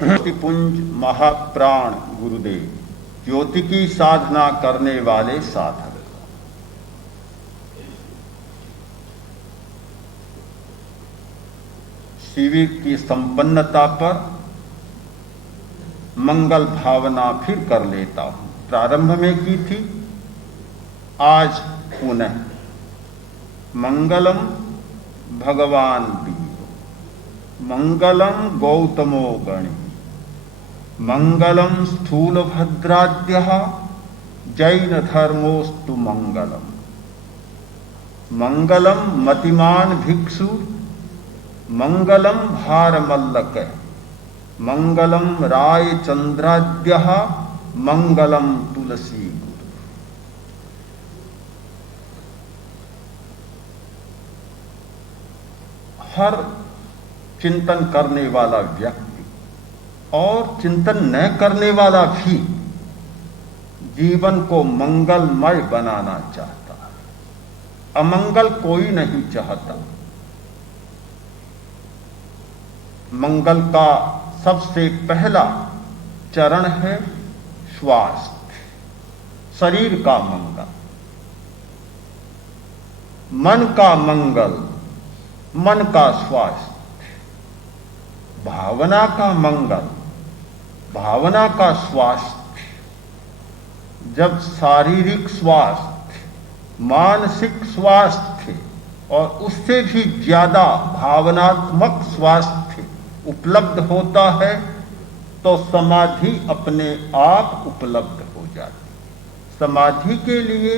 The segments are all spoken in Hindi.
ज्योतिपुंज महाप्राण गुरुदेव, ज्योति की साधना करने वाले साधक। शिविर की संपन्नता पर मंगल भावना फिर कर लेता हूं। प्रारंभ में की थी, आज पुनः। मंगलम भगवान वीरो, मंगलम गौतमो गणि, मंगलम स्थूलभद्राद्यः जैन धर्मोस्तु मंगलम, मंगलम मतिमान भिक्षु, मंगलम भारमल्लक, मंगलम राय चंद्राद्यः मंगलम तुलसी गुरु। हर चिंतन करने वाला व्यक्ति और चिंतन न करने वाला भी जीवन को मंगलमय बनाना चाहता है। अमंगल कोई नहीं चाहता। मंगल का सबसे पहला चरण है स्वास्थ्य, शरीर का मंगल, मन का मंगल, मन का स्वास्थ्य, भावना का मंगल, भावना का स्वास्थ्य। जब शारीरिक स्वास्थ्य, मानसिक स्वास्थ्य और उससे भी ज्यादा भावनात्मक स्वास्थ्य उपलब्ध होता है तो समाधि अपने आप उपलब्ध हो जाती। समाधि के लिए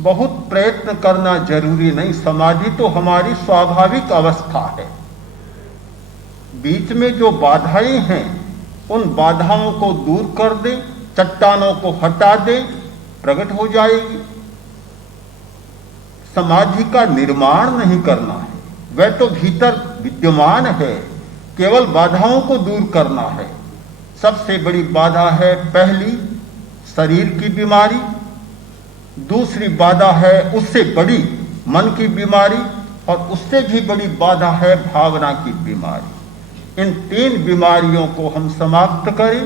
बहुत प्रयत्न करना जरूरी नहीं। समाधि तो हमारी स्वाभाविक अवस्था है। बीच में जो बाधाएं हैं उन बाधाओं को दूर कर दे, चट्टानों को हटा दे, प्रकट हो जाएगी। समाधि का निर्माण नहीं करना है, वह तो भीतर विद्यमान है, केवल बाधाओं को दूर करना है। सबसे बड़ी बाधा है पहली शरीर की बीमारी, दूसरी बाधा है उससे बड़ी मन की बीमारी, और उससे भी बड़ी बाधा है भावना की बीमारी। इन तीन बीमारियों को हम समाप्त करें,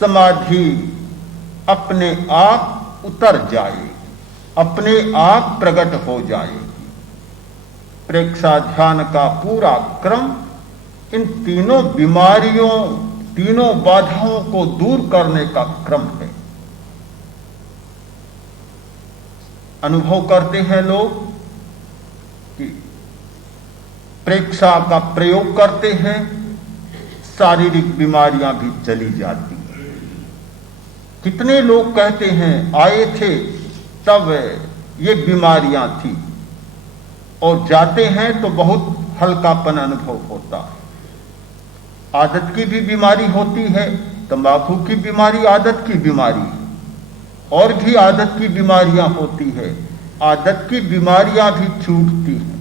समाधि अपने आप उतर जाएगी, अपने आप प्रकट हो जाएगी। प्रेक्षा ध्यान का पूरा क्रम इन तीनों बीमारियों, तीनों बाधाओं को दूर करने का क्रम है। अनुभव करते हैं लोग कि प्रेक्षा का प्रयोग करते हैं, शारीरिक बीमारियां भी चली जाती हैं। कितने लोग कहते हैं आए थे तब ये बीमारियां थी, और जाते हैं तो बहुत हल्कापन अनुभव होता है। आदत की भी बीमारी होती है, तंबाकू की बीमारी आदत की बीमारी है, और भी आदत की बीमारियां होती है। आदत की बीमारियां भी छूटती हैं,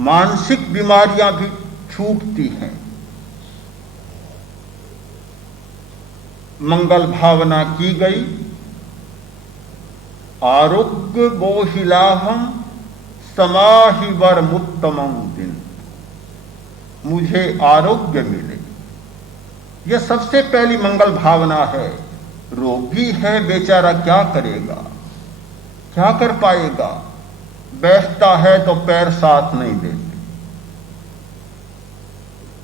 मानसिक बीमारियां भी छूटती हैं। मंगल भावना की गई, आरोग्य बोहिलाभम समाहि वरमुत्तमं दिन, मुझे आरोग्य मिले। यह सबसे पहली मंगल भावना है। रोगी है बेचारा, क्या करेगा, क्या कर पाएगा। बैठता है तो पैर साथ नहीं देते,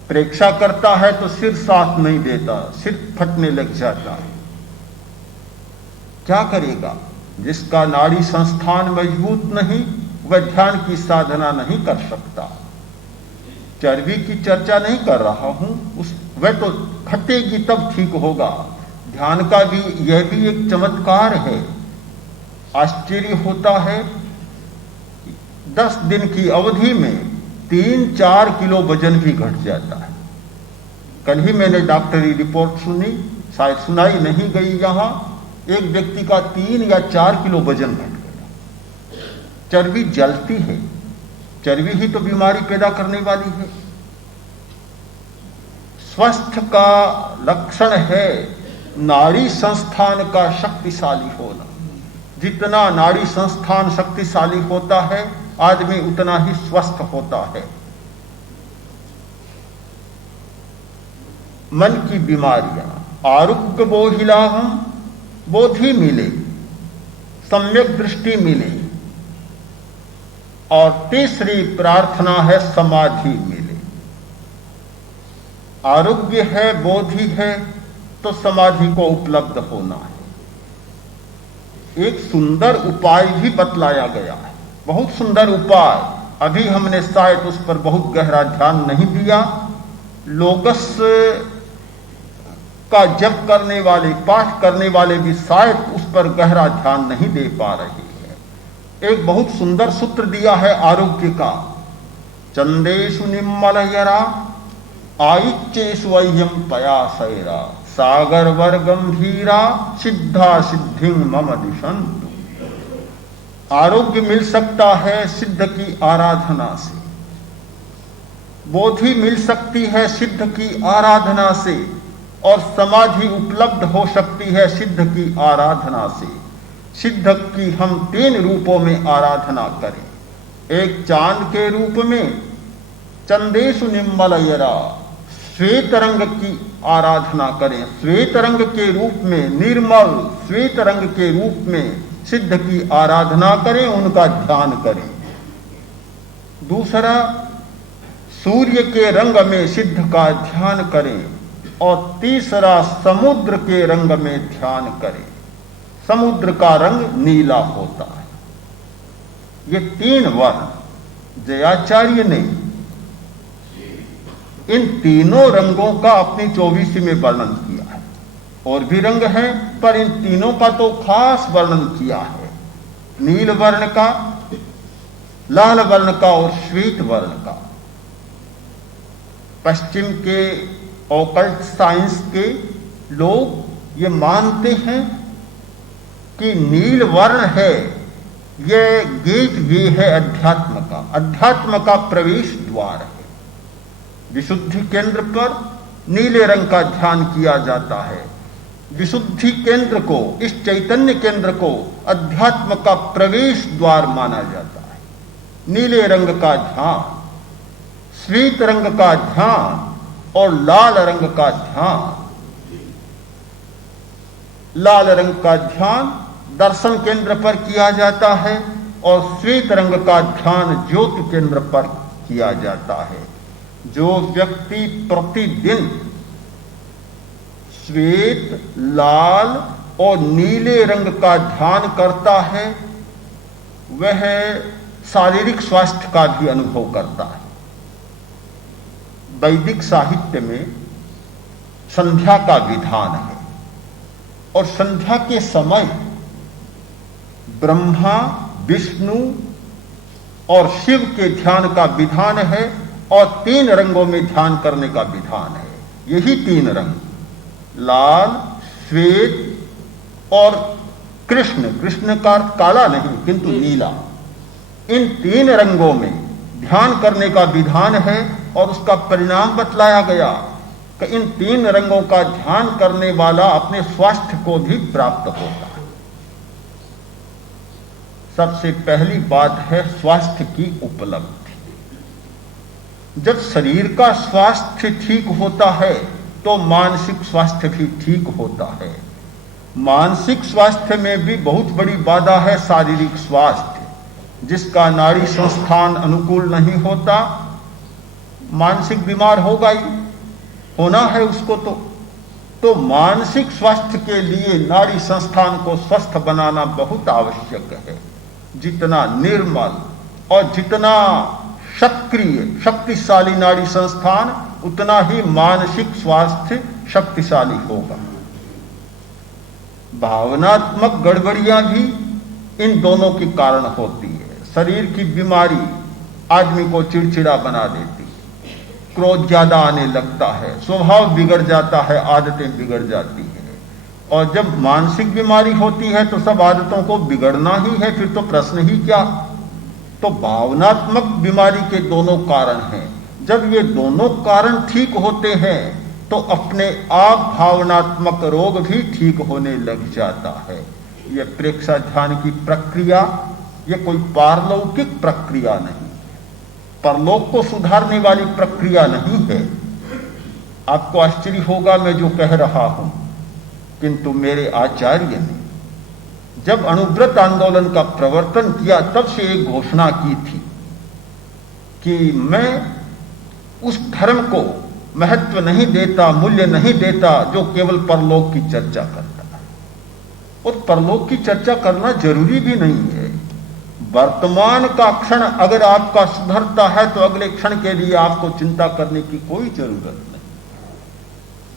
प्रेक्षा करता है तो सिर साथ नहीं देता, सिर फटने लग जाता है। क्या करेगा। जिसका नाड़ी संस्थान मजबूत नहीं वह ध्यान की साधना नहीं कर सकता। चर्बी की चर्चा नहीं कर रहा हूं, वह तो घटेगी तब ठीक होगा। ध्यान का भी यह भी एक चमत्कार है। आश्चर्य होता है, 10 दिन की अवधि में 3-4 किलो वजन भी घट जाता है। कल ही मैंने डॉक्टरी रिपोर्ट सुनी, शायद सुनाई नहीं गई यहां। एक व्यक्ति का 3 या 4 किलो वजन घट गया। चर्बी जलती है, चर्बी ही तो बीमारी पैदा करने वाली है। स्वस्थ का लक्षण है नाड़ी संस्थान का शक्तिशाली होना। जितना नाड़ी संस्थान शक्तिशाली होता है, आदमी उतना ही स्वस्थ होता है। मन की बीमारियां, आरोग्य बोहिलाहम, बोधि मिले, सम्यक दृष्टि मिले, और तीसरी प्रार्थना है समाधि मिले। आरोग्य है, बोधि है, तो समाधि को उपलब्ध होना है। एक सुंदर उपाय भी बतलाया गया है, बहुत सुंदर उपाय। अभी हमने शायद उस पर बहुत गहरा ध्यान नहीं दिया। लोगस का जप करने वाले, पाठ करने वाले भी शायद उस पर गहरा ध्यान नहीं दे पा रहे हैं। एक बहुत सुंदर सूत्र दिया है आरोग्य का। चंदेशु निम्मलयरा आइच्चेषु अह्यम पयासैरा सागर वर गंभीरा सिद्धा सिद्धिं मम दिशन्तु। आरोग्य मिल सकता है सिद्ध की आराधना से, बोधि मिल सकती है सिद्ध की आराधना से, और समाधि उपलब्ध हो सकती है सिद्ध की आराधना से। सिद्ध की हम 3 रूपों में आराधना करें। एक चांद के रूप में, चंदेशु निम्मलयरा, श्वेत रंग की आराधना करें। श्वेत रंग के रूप में, निर्मल श्वेत रंग के रूप में सिद्ध की आराधना करें, उनका ध्यान करें। दूसरा, सूर्य के रंग में सिद्ध का ध्यान करें। और तीसरा, समुद्र के रंग में ध्यान करें। समुद्र का रंग नीला होता है। ये 3 वर्ण जयाचार्य ने इन तीनों रंगों का अपनी 24वीं में वर्णन किया है। और भी रंग हैं, पर इन तीनों का तो खास वर्णन किया है। नील वर्ण का, लाल वर्ण का और श्वेत वर्ण का। पश्चिम के ऑकल्ट साइंस के लोग ये मानते हैं कि नील वर्ण है, ये गेट वे है अध्यात्म का, अध्यात्म का प्रवेश द्वार है। विशुद्धि केंद्र पर नीले रंग का ध्यान किया जाता है। विशुद्धि केंद्र को, इस चैतन्य केंद्र को अध्यात्म का प्रवेश द्वार माना जाता है। नीले रंग का ध्यान, श्वेत रंग का ध्यान और लाल रंग का ध्यान। लाल रंग का ध्यान दर्शन केंद्र पर किया जाता है और श्वेत रंग का ध्यान ज्योति केंद्र पर किया जाता है। जो व्यक्ति प्रतिदिन श्वेत, लाल और नीले रंग का ध्यान करता है, वह शारीरिक स्वास्थ्य का भी अनुभव करता है। वैदिक साहित्य में संध्या का विधान है और संध्या के समय ब्रह्मा, विष्णु और शिव के ध्यान का विधान है और 3 रंगों में ध्यान करने का विधान है। यही 3 रंग, लाल, श्वेत और कृष्ण, कृष्ण का अर्थ काला नहीं किंतु नीला, इन 3 रंगों में ध्यान करने का विधान है। और उसका परिणाम बतलाया गया कि इन 3 रंगों का ध्यान करने वाला अपने स्वास्थ्य को भी प्राप्त होता है। सबसे पहली बात है स्वास्थ्य की उपलब्धि। जब शरीर का स्वास्थ्य ठीक होता है तो मानसिक स्वास्थ्य भी ठीक होता है। मानसिक स्वास्थ्य में भी बहुत बड़ी बाधा है शारीरिक स्वास्थ्य। जिसका नाड़ी संस्थान अनुकूल नहीं होता, मानसिक बीमार होगा ही, होना है उसको। तो मानसिक स्वास्थ्य के लिए नाड़ी संस्थान को स्वस्थ बनाना बहुत आवश्यक है। जितना निर्मल और जितना सक्रिय, शक्तिशाली नाड़ी संस्थान, उतना ही मानसिक स्वास्थ्य शक्तिशाली होगा। भावनात्मक गड़बड़ियां भी इन दोनों के कारण होती है। शरीर की बीमारी आदमी को चिड़चिड़ा बना देती है, क्रोध ज्यादा आने लगता है, स्वभाव बिगड़ जाता है, आदतें बिगड़ जाती है। और जब मानसिक बीमारी होती है तो सब आदतों को बिगड़ना ही है, फिर तो प्रश्न ही क्या। तो भावनात्मक बीमारी के दोनों कारण हैं। जब ये दोनों कारण ठीक होते हैं तो अपने आप भावनात्मक रोग भी ठीक होने लग जाता है। ये प्रेक्षा ध्यान की प्रक्रिया, ये कोई पारलौकिक प्रक्रिया नहीं, परलोक को सुधारने वाली प्रक्रिया नहीं है। आपको आश्चर्य होगा मैं जो कह रहा हूं, किंतु मेरे आचार्य ने जब अणुव्रत आंदोलन का प्रवर्तन किया तब से एक घोषणा की थी कि मैं उस धर्म को महत्व नहीं देता, मूल्य नहीं देता जो केवल परलोक की चर्चा करता है। और परलोक की चर्चा करना जरूरी भी नहीं है। वर्तमान का क्षण अगर आपका सुधरता है तो अगले क्षण के लिए आपको चिंता करने की कोई जरूरत नहीं।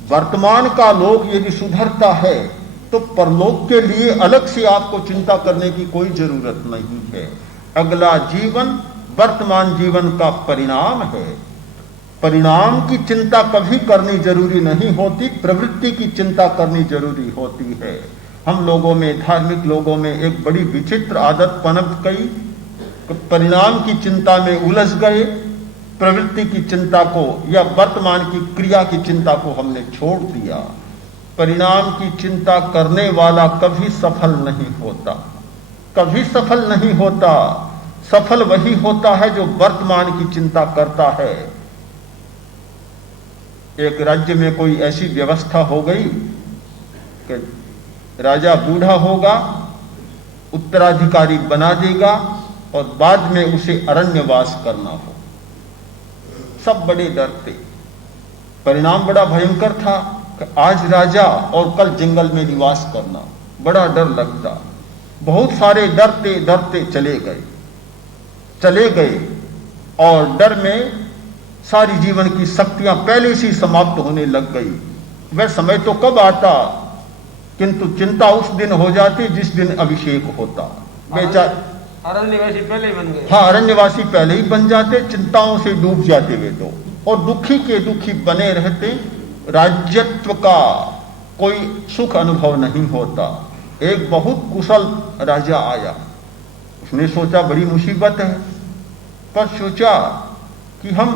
वर्तमान का लोक यदि सुधरता है तो परलोक के लिए अलग से आपको चिंता करने की कोई जरूरत नहीं है। अगला जीवन वर्तमान जीवन का परिणाम है। परिणाम की चिंता कभी करनी जरूरी नहीं होती, प्रवृत्ति की चिंता करनी जरूरी होती है। हम लोगों में, धार्मिक लोगों में एक बड़ी विचित्र आदत पनप गई, परिणाम की चिंता में उलझ गए, प्रवृत्ति की चिंता को या वर्तमान की क्रिया की चिंता को हमने छोड़ दिया। परिणाम की चिंता करने वाला कभी सफल नहीं होता, कभी सफल नहीं होता। सफल वही होता है जो वर्तमान की चिंता करता है। एक राज्य में कोई ऐसी व्यवस्था हो गई कि राजा बूढ़ा होगा, उत्तराधिकारी बना देगा और बाद में उसे अरण्यवास करना हो। सब बड़े डरते। परिणाम बड़ा भयंकर था कि आज राजा और कल जंगल में निवास करना, बड़ा डर लगता। बहुत सारे डरते डरते चले गए और डर में सारी जीवन की शक्तियां पहले से समाप्त होने लग गई। वह समय तो कब आता, किंतु चिंता उस दिन हो जाती जिस दिन अभिषेक होता। अरण्यवासी पहले ही बन गए। हाँ, अरण्यवासी पहले ही बन जाते, चिंताओं से डूब जाते वे तो, और दुखी के दुखी बने रहते। राज्यत्व का कोई सुख अनुभव नहीं होता। एक बहुत कुशल राजा आया, उसने सोचा बड़ी मुसीबत है, पर सोचा कि हम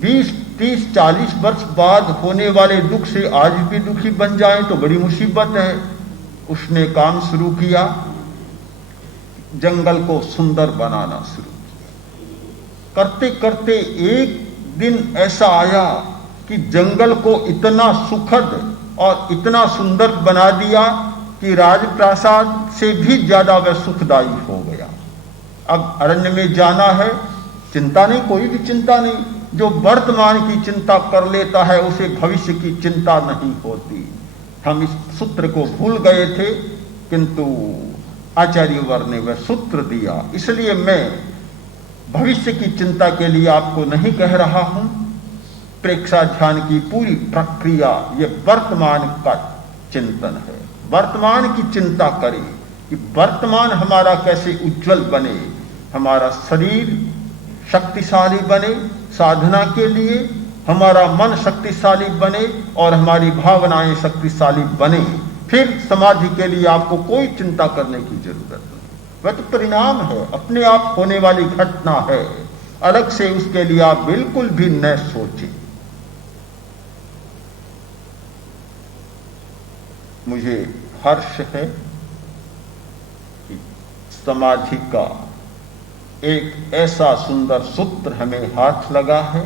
20, 30, 40 वर्ष बाद होने वाले दुख से आज भी दुखी बन जाएं तो बड़ी मुसीबत है। उसने काम शुरू किया, जंगल को सुंदर बनाना शुरू किया। करते करते एक दिन ऐसा आया कि जंगल को इतना सुखद और इतना सुंदर बना दिया कि राजप्रासाद से भी ज्यादा वह सुखदायी हो गया। अब अरण्य में जाना है, चिंता नहीं, कोई भी चिंता नहीं। जो वर्तमान की चिंता कर लेता है उसे भविष्य की चिंता नहीं होती। हम इस सूत्र को भूल गए थे, किंतु आचार्यवर ने वह सूत्र दिया। इसलिए मैं भविष्य की चिंता के लिए आपको नहीं कह रहा हूं। प्रेक्षा ध्यान की पूरी प्रक्रिया ये वर्तमान का चिंतन है। वर्तमान की चिंता करें कि वर्तमान हमारा कैसे उज्जवल बने, हमारा शरीर शक्तिशाली बने साधना के लिए, हमारा मन शक्तिशाली बने और हमारी भावनाएं शक्तिशाली बने। फिर समाधि के लिए आपको कोई चिंता करने की जरूरत नहीं। वह तो परिणाम है, अपने आप होने वाली घटना है। अलग से उसके लिए आप बिल्कुल भी न सोचें। मुझे हर्ष है कि समाधि का एक ऐसा सुंदर सूत्र हमें हाथ लगा है।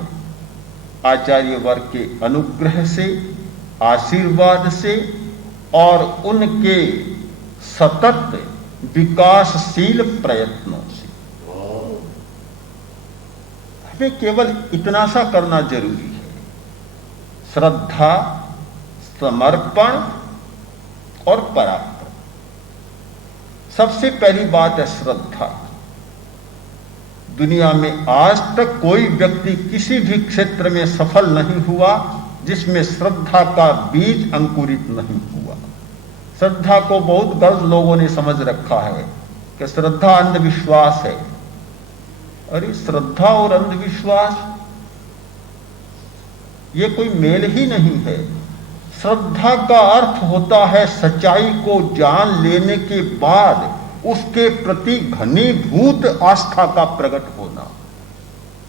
आचार्य वर्ग के अनुग्रह से, आशीर्वाद से और उनके सतत विकासशील प्रयत्नों से। हमें केवल इतना सा करना जरूरी है, श्रद्धा, समर्पण और पराक्रम। सबसे पहली बात है श्रद्धा। दुनिया में आज तक कोई व्यक्ति किसी भी क्षेत्र में सफल नहीं हुआ जिसमें श्रद्धा का बीज अंकुरित नहीं हुआ। श्रद्धा को बहुत गलत लोगों ने समझ रखा है कि श्रद्धा अंधविश्वास है। अरे श्रद्धा और अंधविश्वास ये कोई मेल ही नहीं है। श्रद्धा का अर्थ होता है सच्चाई को जान लेने के बाद उसके प्रति घनीभूत आस्था का प्रकट होना।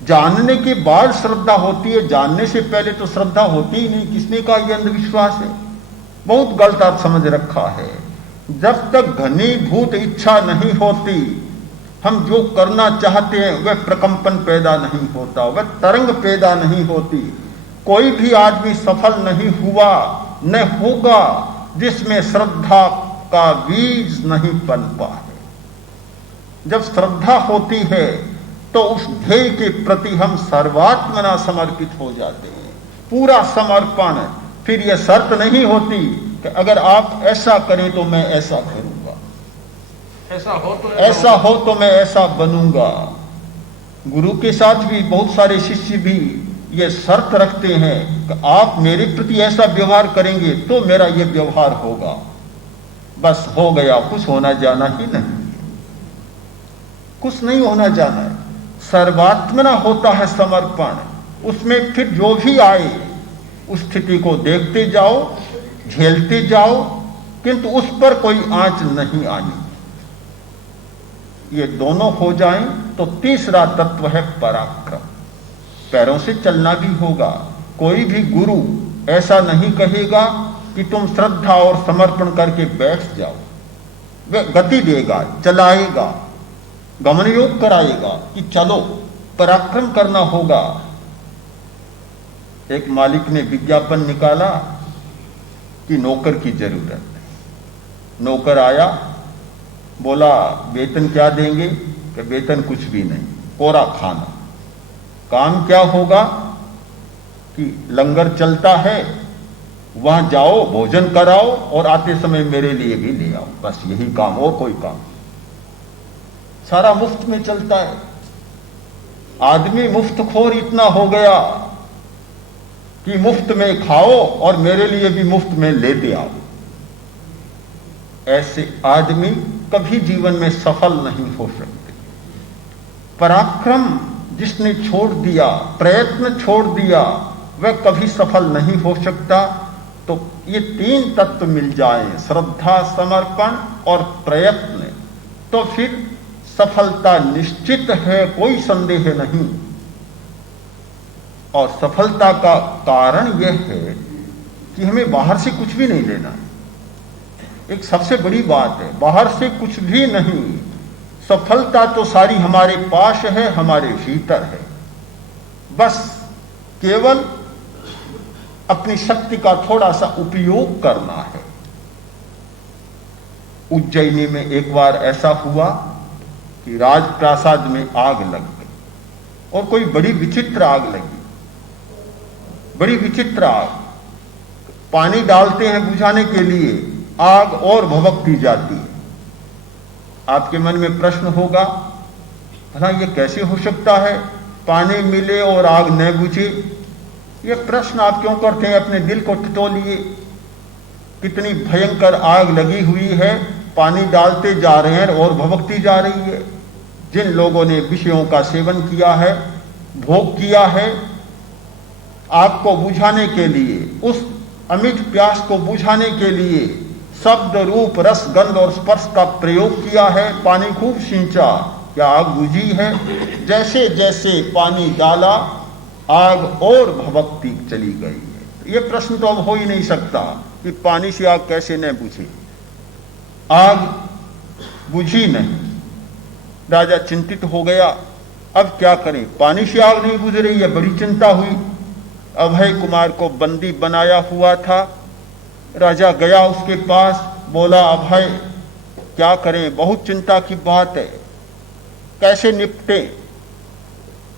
जानने के बाद श्रद्धा होती है, जानने से पहले तो श्रद्धा होती ही नहीं। किसने कहा यह अंधविश्वास है? बहुत गलत आप समझ रखा है। जब तक घनीभूत इच्छा नहीं होती, हम जो करना चाहते हैं वह प्रकंपन पैदा नहीं होता, वह तरंग पैदा नहीं होती। कोई भी आदमी सफल नहीं हुआ न होगा जिसमें श्रद्धा का बीज नहीं पनपा है। जब श्रद्धा होती है तो उस ध्येय के प्रति हम सर्वात्मना समर्पित हो जाते हैं, पूरा समर्पण। फिर यह शर्त नहीं होती कि अगर आप ऐसा करें तो मैं ऐसा करूंगा, ऐसा हो तो मैं ऐसा बनूंगा। गुरु के साथ भी बहुत सारे शिष्य भी ये शर्त रखते हैं कि आप मेरे प्रति ऐसा व्यवहार करेंगे तो मेरा ये व्यवहार होगा। बस हो गया, कुछ होना जाना ही नहीं, कुछ नहीं होना जाना है। सर्वात्मना होता है समर्पण। उसमें फिर जो भी आए उस स्थिति को देखते जाओ, झेलते जाओ, किंतु उस पर कोई आंच नहीं आनी। ये दोनों हो जाएं तो तीसरा तत्व है पराक्रम। पैरों से चलना भी होगा। कोई भी गुरु ऐसा नहीं कहेगा कि तुम श्रद्धा और समर्पण करके बैठ जाओ। वह गति देगा, चलाएगा, गमन योग कराएगा कि चलो पराक्रम करना होगा। एक मालिक ने विज्ञापन निकाला कि नौकर की जरूरत है। नौकर आया, बोला वेतन क्या देंगे? कि वेतन कुछ भी नहीं, कोरा खाना। काम क्या होगा? कि लंगर चलता है, वहां जाओ, भोजन कराओ और आते समय मेरे लिए भी ले आओ। बस यही काम, और कोई काम। सारा मुफ्त में चलता है। आदमी मुफ्तखोर इतना हो गया कि मुफ्त में खाओ और मेरे लिए भी मुफ्त में लेते आओ। ऐसे आदमी कभी जीवन में सफल नहीं हो सकते। पराक्रम जिसने छोड़ दिया, प्रयत्न छोड़ दिया, वह कभी सफल नहीं हो सकता। तो ये तीन तत्व मिल जाएं, श्रद्धा, समर्पण और प्रयत्न, तो फिर सफलता निश्चित है, कोई संदेह नहीं। और सफलता का कारण यह है कि हमें बाहर से कुछ भी नहीं लेना। एक सबसे बड़ी बात है, बाहर से कुछ भी नहीं। सफलता तो सारी हमारे पास है, हमारे भीतर है। बस केवल अपनी शक्ति का थोड़ा सा उपयोग करना है। उज्जैनी में एक बार ऐसा हुआ कि राजप्रासाद में आग लग गई, और कोई बड़ी विचित्र आग लगी, बड़ी विचित्र आग। पानी डालते हैं बुझाने के लिए, आग और भभकती जाती है। आपके मन में प्रश्न होगा, भला ये कैसे हो सकता है, पानी मिले और आग न बुझे? ये प्रश्न आप क्यों करते हैं? अपने दिल को टटोलिए। कितनी भयंकर आग लगी हुई है, पानी डालते जा रहे हैं और भभकती जा रही है। जिन लोगों ने विषयों का सेवन किया है, भोग किया है, आग को बुझाने के लिए, उस अमिट प्यास को बुझाने के लिए शब्द, रूप, रस, गंध और स्पर्श का प्रयोग किया है। पानी खूब सींचा, क्या आग बुझी है? जैसे जैसे पानी डाला, आग और भभकती चली गई है। ये प्रश्न तो अब हो ही नहीं सकता कि पानी से आग कैसे न बुझी। आग बुझी नहीं। राजा चिंतित हो गया, अब क्या करें? पानी से आग नहीं बुझ रही है, बड़ी चिंता हुई। अभय कुमार को बंदी बनाया हुआ था। राजा गया उसके पास, बोला अभय क्या करें, बहुत चिंता की बात है, कैसे निपटे?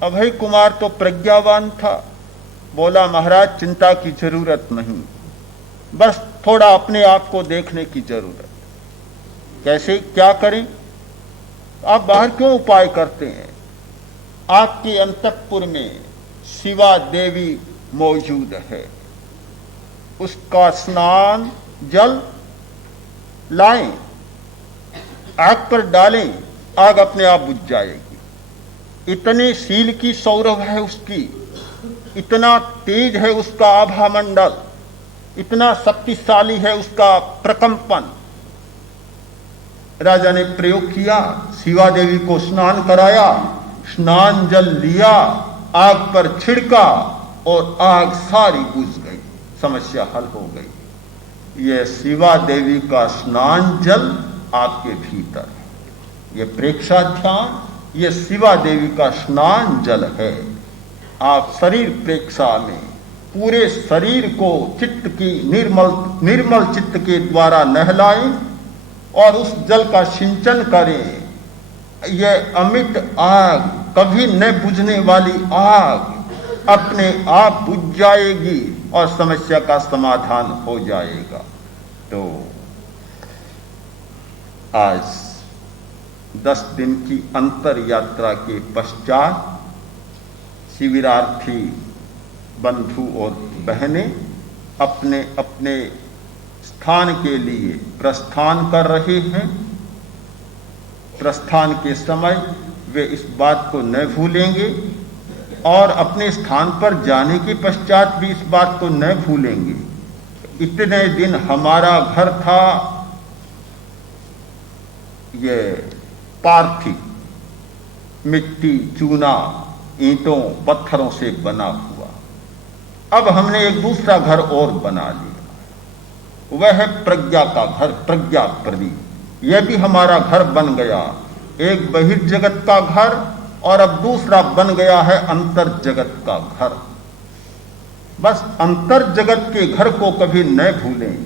अभय कुमार तो प्रज्ञावान था, बोला महाराज चिंता की जरूरत नहीं, बस थोड़ा अपने आप को देखने की जरूरत। कैसे, क्या करें? आप बाहर क्यों उपाय करते हैं? आपके अंतःपुर में शिवा देवी मौजूद है, उसका स्नान जल लाएं, आग पर डालें, आग अपने आप बुझ जाएगी। इतने शील की सौरभ है उसकी, इतना तेज है उसका आभा मंडल, इतना शक्तिशाली है उसका प्रकंपन। राजा ने प्रयोग किया, शिवा देवी को स्नान कराया, स्नान जल लिया, आग पर छिड़का और आग सारी बुझ गई, समस्या हल हो गई। यह शिवा देवी का स्नान जल आपके भीतर है। यह प्रेक्षा ध्यान, यह शिवा देवी का स्नान जल है। आप शरीर प्रेक्षा में पूरे शरीर को चित्त की निर्मल चित्त के द्वारा नहलाएं और उस जल का सिंचन करें। यह अमिट आग, कभी न बुझने वाली आग अपने आप बुझ जाएगी और समस्या का समाधान हो जाएगा। तो आज 10 दिन की अंतर यात्रा के पश्चात शिविरार्थी बंधु और बहनें अपने अपने स्थान के लिए प्रस्थान कर रहे हैं। प्रस्थान के समय वे इस बात को न भूलेंगे और अपने स्थान पर जाने के पश्चात भी इस बात को न भूलेंगे। इतने दिन हमारा घर था ये पार्थिव, मिट्टी, चूना, ईंटों, पत्थरों से बना हुआ। अब हमने एक दूसरा घर और बना लिया, वह है प्रज्ञा का घर, प्रज्ञा प्रदीप। यह भी हमारा घर बन गया, एक बहिर्जगत का घर और अब दूसरा बन गया है अंतर जगत का घर। बस अंतर जगत के घर को कभी न भूलें।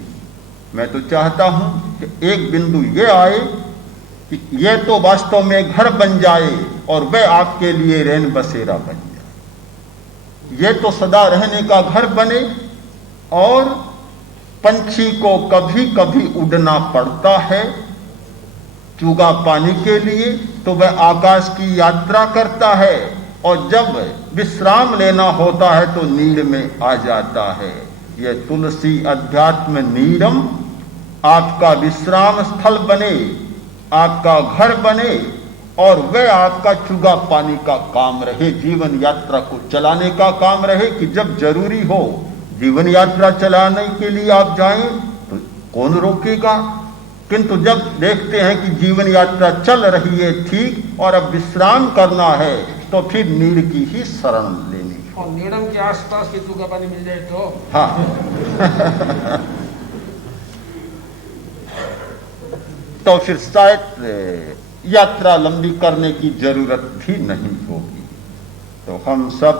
मैं तो चाहता हूं कि एक बिंदु यह आए कि यह तो वास्तव में घर बन जाए और वह आपके लिए रैन बसेरा बन जाए। यह तो सदा रहने का घर बने और पंछी को कभी कभी उड़ना पड़ता है चूगा पानी के लिए, तो वह आकाश की यात्रा करता है और जब विश्राम लेना होता है तो नीड़ में आ जाता है। यह तुलसी अध्यात्म नीरम आपका विश्राम स्थल बने, आपका घर बने और वह आपका चुगा पानी का काम रहे, जीवन यात्रा को चलाने का काम रहे कि जब जरूरी हो जीवन यात्रा चलाने के लिए आप जाएं तो कौन रोकेगा। किंतु जब देखते हैं कि जीवन यात्रा चल रही है ठीक और अब विश्राम करना है तो फिर नीड़ की ही शरण लेनी है। और नीड़म के आसपास की चूगा पानी मिल जाए तो हाँ तो फिर शायद यात्रा लंबी करने की जरूरत भी नहीं होगी। तो हम सब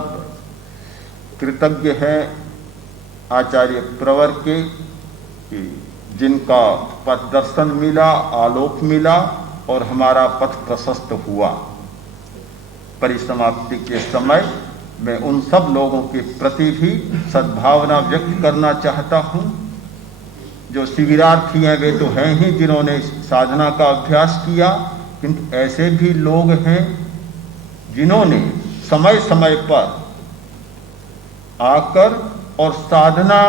कृतज्ञ हैं आचार्य प्रवर के कि जिनका पथ दर्शन मिला, आलोक मिला और हमारा पथ प्रशस्त हुआ। परिसमाप्ति के समय मैं उन सब लोगों के प्रति भी सद्भावना व्यक्त करना चाहता हूं। जो शिविरार्थी हैं वे तो हैं ही जिन्होंने साधना का अभ्यास किया, किंतु ऐसे भी लोग हैं जिन्होंने समय समय पर आकर और साधना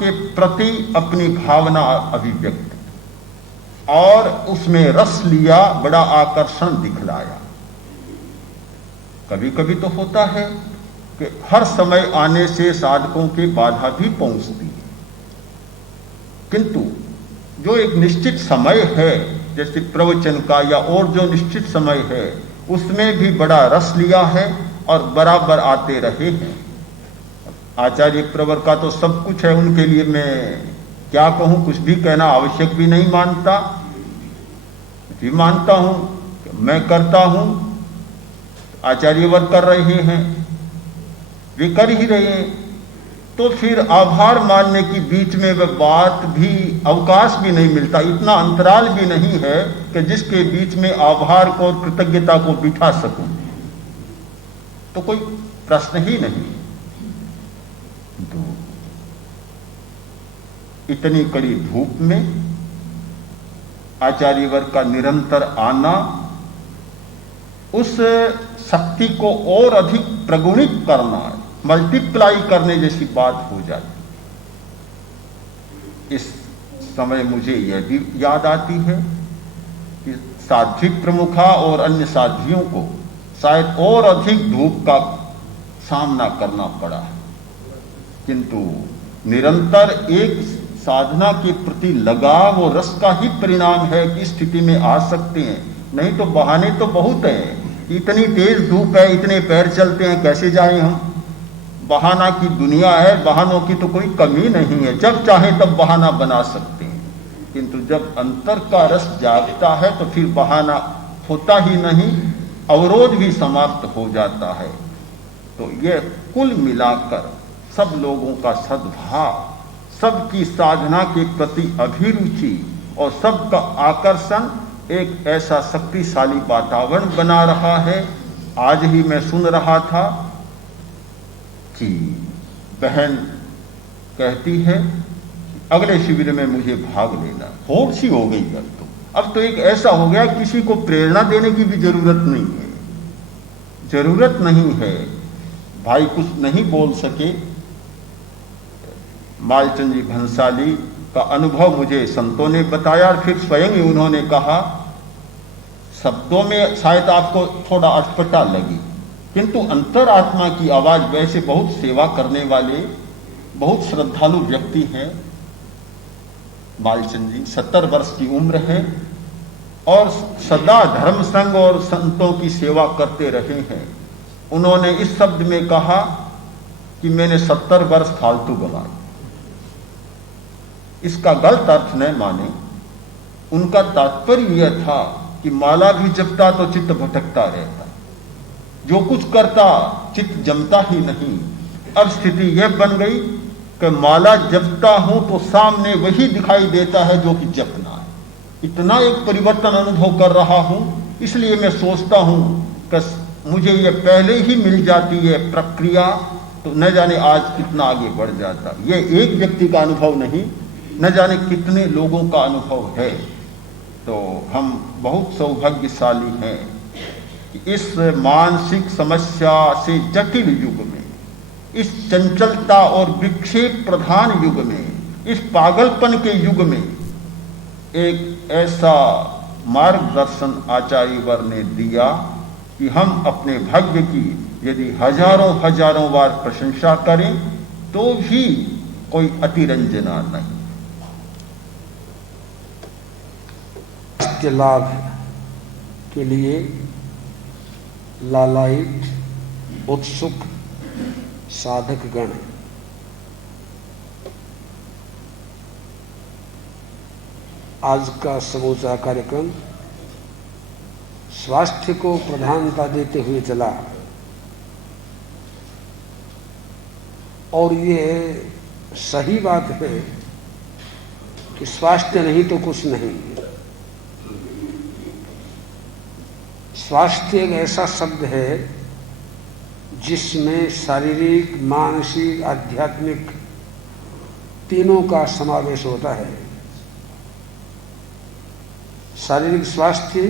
के प्रति अपनी भावना अभिव्यक्त और उसमें रस लिया, बड़ा आकर्षण दिखलाया। कभी कभी तो होता है कि हर समय आने से साधकों की बाधा भी पहुंचती है, किंतु जो एक निश्चित समय है जैसे प्रवचन का या और जो निश्चित समय है उसमें भी बड़ा रस लिया है और बराबर आते रहे हैं। आचार्य प्रवर का तो सब कुछ है, उनके लिए मैं क्या कहूं, कुछ भी कहना आवश्यक भी नहीं मानता। भी मानता हूं, मैं करता हूं, आचार्यवर कर रहे हैं, वे कर ही रहे हैं, तो फिर आभार मानने की बीच में वह बात भी अवकाश भी नहीं मिलता, इतना अंतराल भी नहीं है कि जिसके बीच में आभार को और कृतज्ञता को बिठा सकूं। तो कोई प्रश्न ही नहीं। तो इतनी कड़ी धूप में आचार्यवर का निरंतर आना उस शक्ति को और अधिक प्रगुणित करना, मल्टीप्लाई करने जैसी बात हो जाती। इस समय मुझे यह भी याद आती है कि साध्वी प्रमुखा और अन्य साध्वियों को शायद और अधिक धूप का सामना करना पड़ा, किंतु निरंतर एक साधना के प्रति लगाव और रस का ही परिणाम है कि स्थिति में आ सकते हैं। नहीं तो बहाने तो बहुत हैं, इतनी तेज धूप है, इतने पैर चलते हैं, कैसे जाएं हम। बहाना की दुनिया है, बहानों की तो कोई कमी नहीं है, जब चाहे तब बहाना बना सकते हैं। किंतु जब अंतर का रस जागता है तो फिर बहाना होता ही नहीं, अवरोध भी समाप्त हो जाता है। तो यह कुल मिलाकर सब लोगों का सद्भाव, सबकी साधना के प्रति अभिरुचि और सबका आकर्षण एक ऐसा शक्तिशाली वातावरण बना रहा है। आज ही मैं सुन रहा था कि बहन कहती है अगले शिविर में मुझे भाग लेना। होड़ सी हो गई अब तो एक ऐसा हो गया किसी को प्रेरणा देने की भी जरूरत नहीं है, जरूरत नहीं है। भाई कुछ नहीं बोल सके। मालचंद जी भंसाली का अनुभव मुझे संतों ने बताया और फिर स्वयं ही उन्होंने कहा, शब्दों में शायद आपको थोड़ा अटपटा लगी, किंतु अंतरात्मा की आवाज वैसे बहुत सेवा करने वाले, बहुत श्रद्धालु व्यक्ति हैं बालचंद जी। 70 वर्ष की उम्र है और सदा धर्म संघ और संतों की सेवा करते रहे हैं। उन्होंने इस शब्द में कहा कि मैंने 70 वर्ष फालतू गंवाए। इसका गलत अर्थ न माने। उनका तात्पर्य यह था कि माला भी जपता तो चित्त भटकता रहता, जो कुछ करता चित्त जमता ही नहीं। अब स्थिति यह बन गई कि माला जपता हूं तो सामने वही दिखाई देता है जो कि जपना है। इतना एक परिवर्तन अनुभव कर रहा हूं, इसलिए मैं सोचता हूं कि मुझे ये पहले ही मिल जाती है प्रक्रिया तो न जाने आज कितना आगे बढ़ जाता। ये एक व्यक्ति का अनुभव नहीं, न जाने कितने लोगों का अनुभव है। तो हम बहुत सौभाग्यशाली हैं कि इस मानसिक समस्या से जटिल युग में, इस चंचलता और विक्षेप प्रधान युग में, इस पागलपन के युग में एक ऐसा मार्गदर्शन आचार्य वर ने दिया कि हम अपने भाग्य की यदि हजारों हजारों बार प्रशंसा करें तो भी कोई अतिरंजना नहीं। के लाभ के लिए लालायित उत्सुक साधक गण आज का समूचा कार्यक्रम स्वास्थ्य को प्रधानता देते हुए चला और ये सही बात है कि स्वास्थ्य नहीं तो कुछ नहीं। स्वास्थ्य एक ऐसा शब्द है जिसमें शारीरिक, मानसिक, आध्यात्मिक तीनों का समावेश होता है। शारीरिक स्वास्थ्य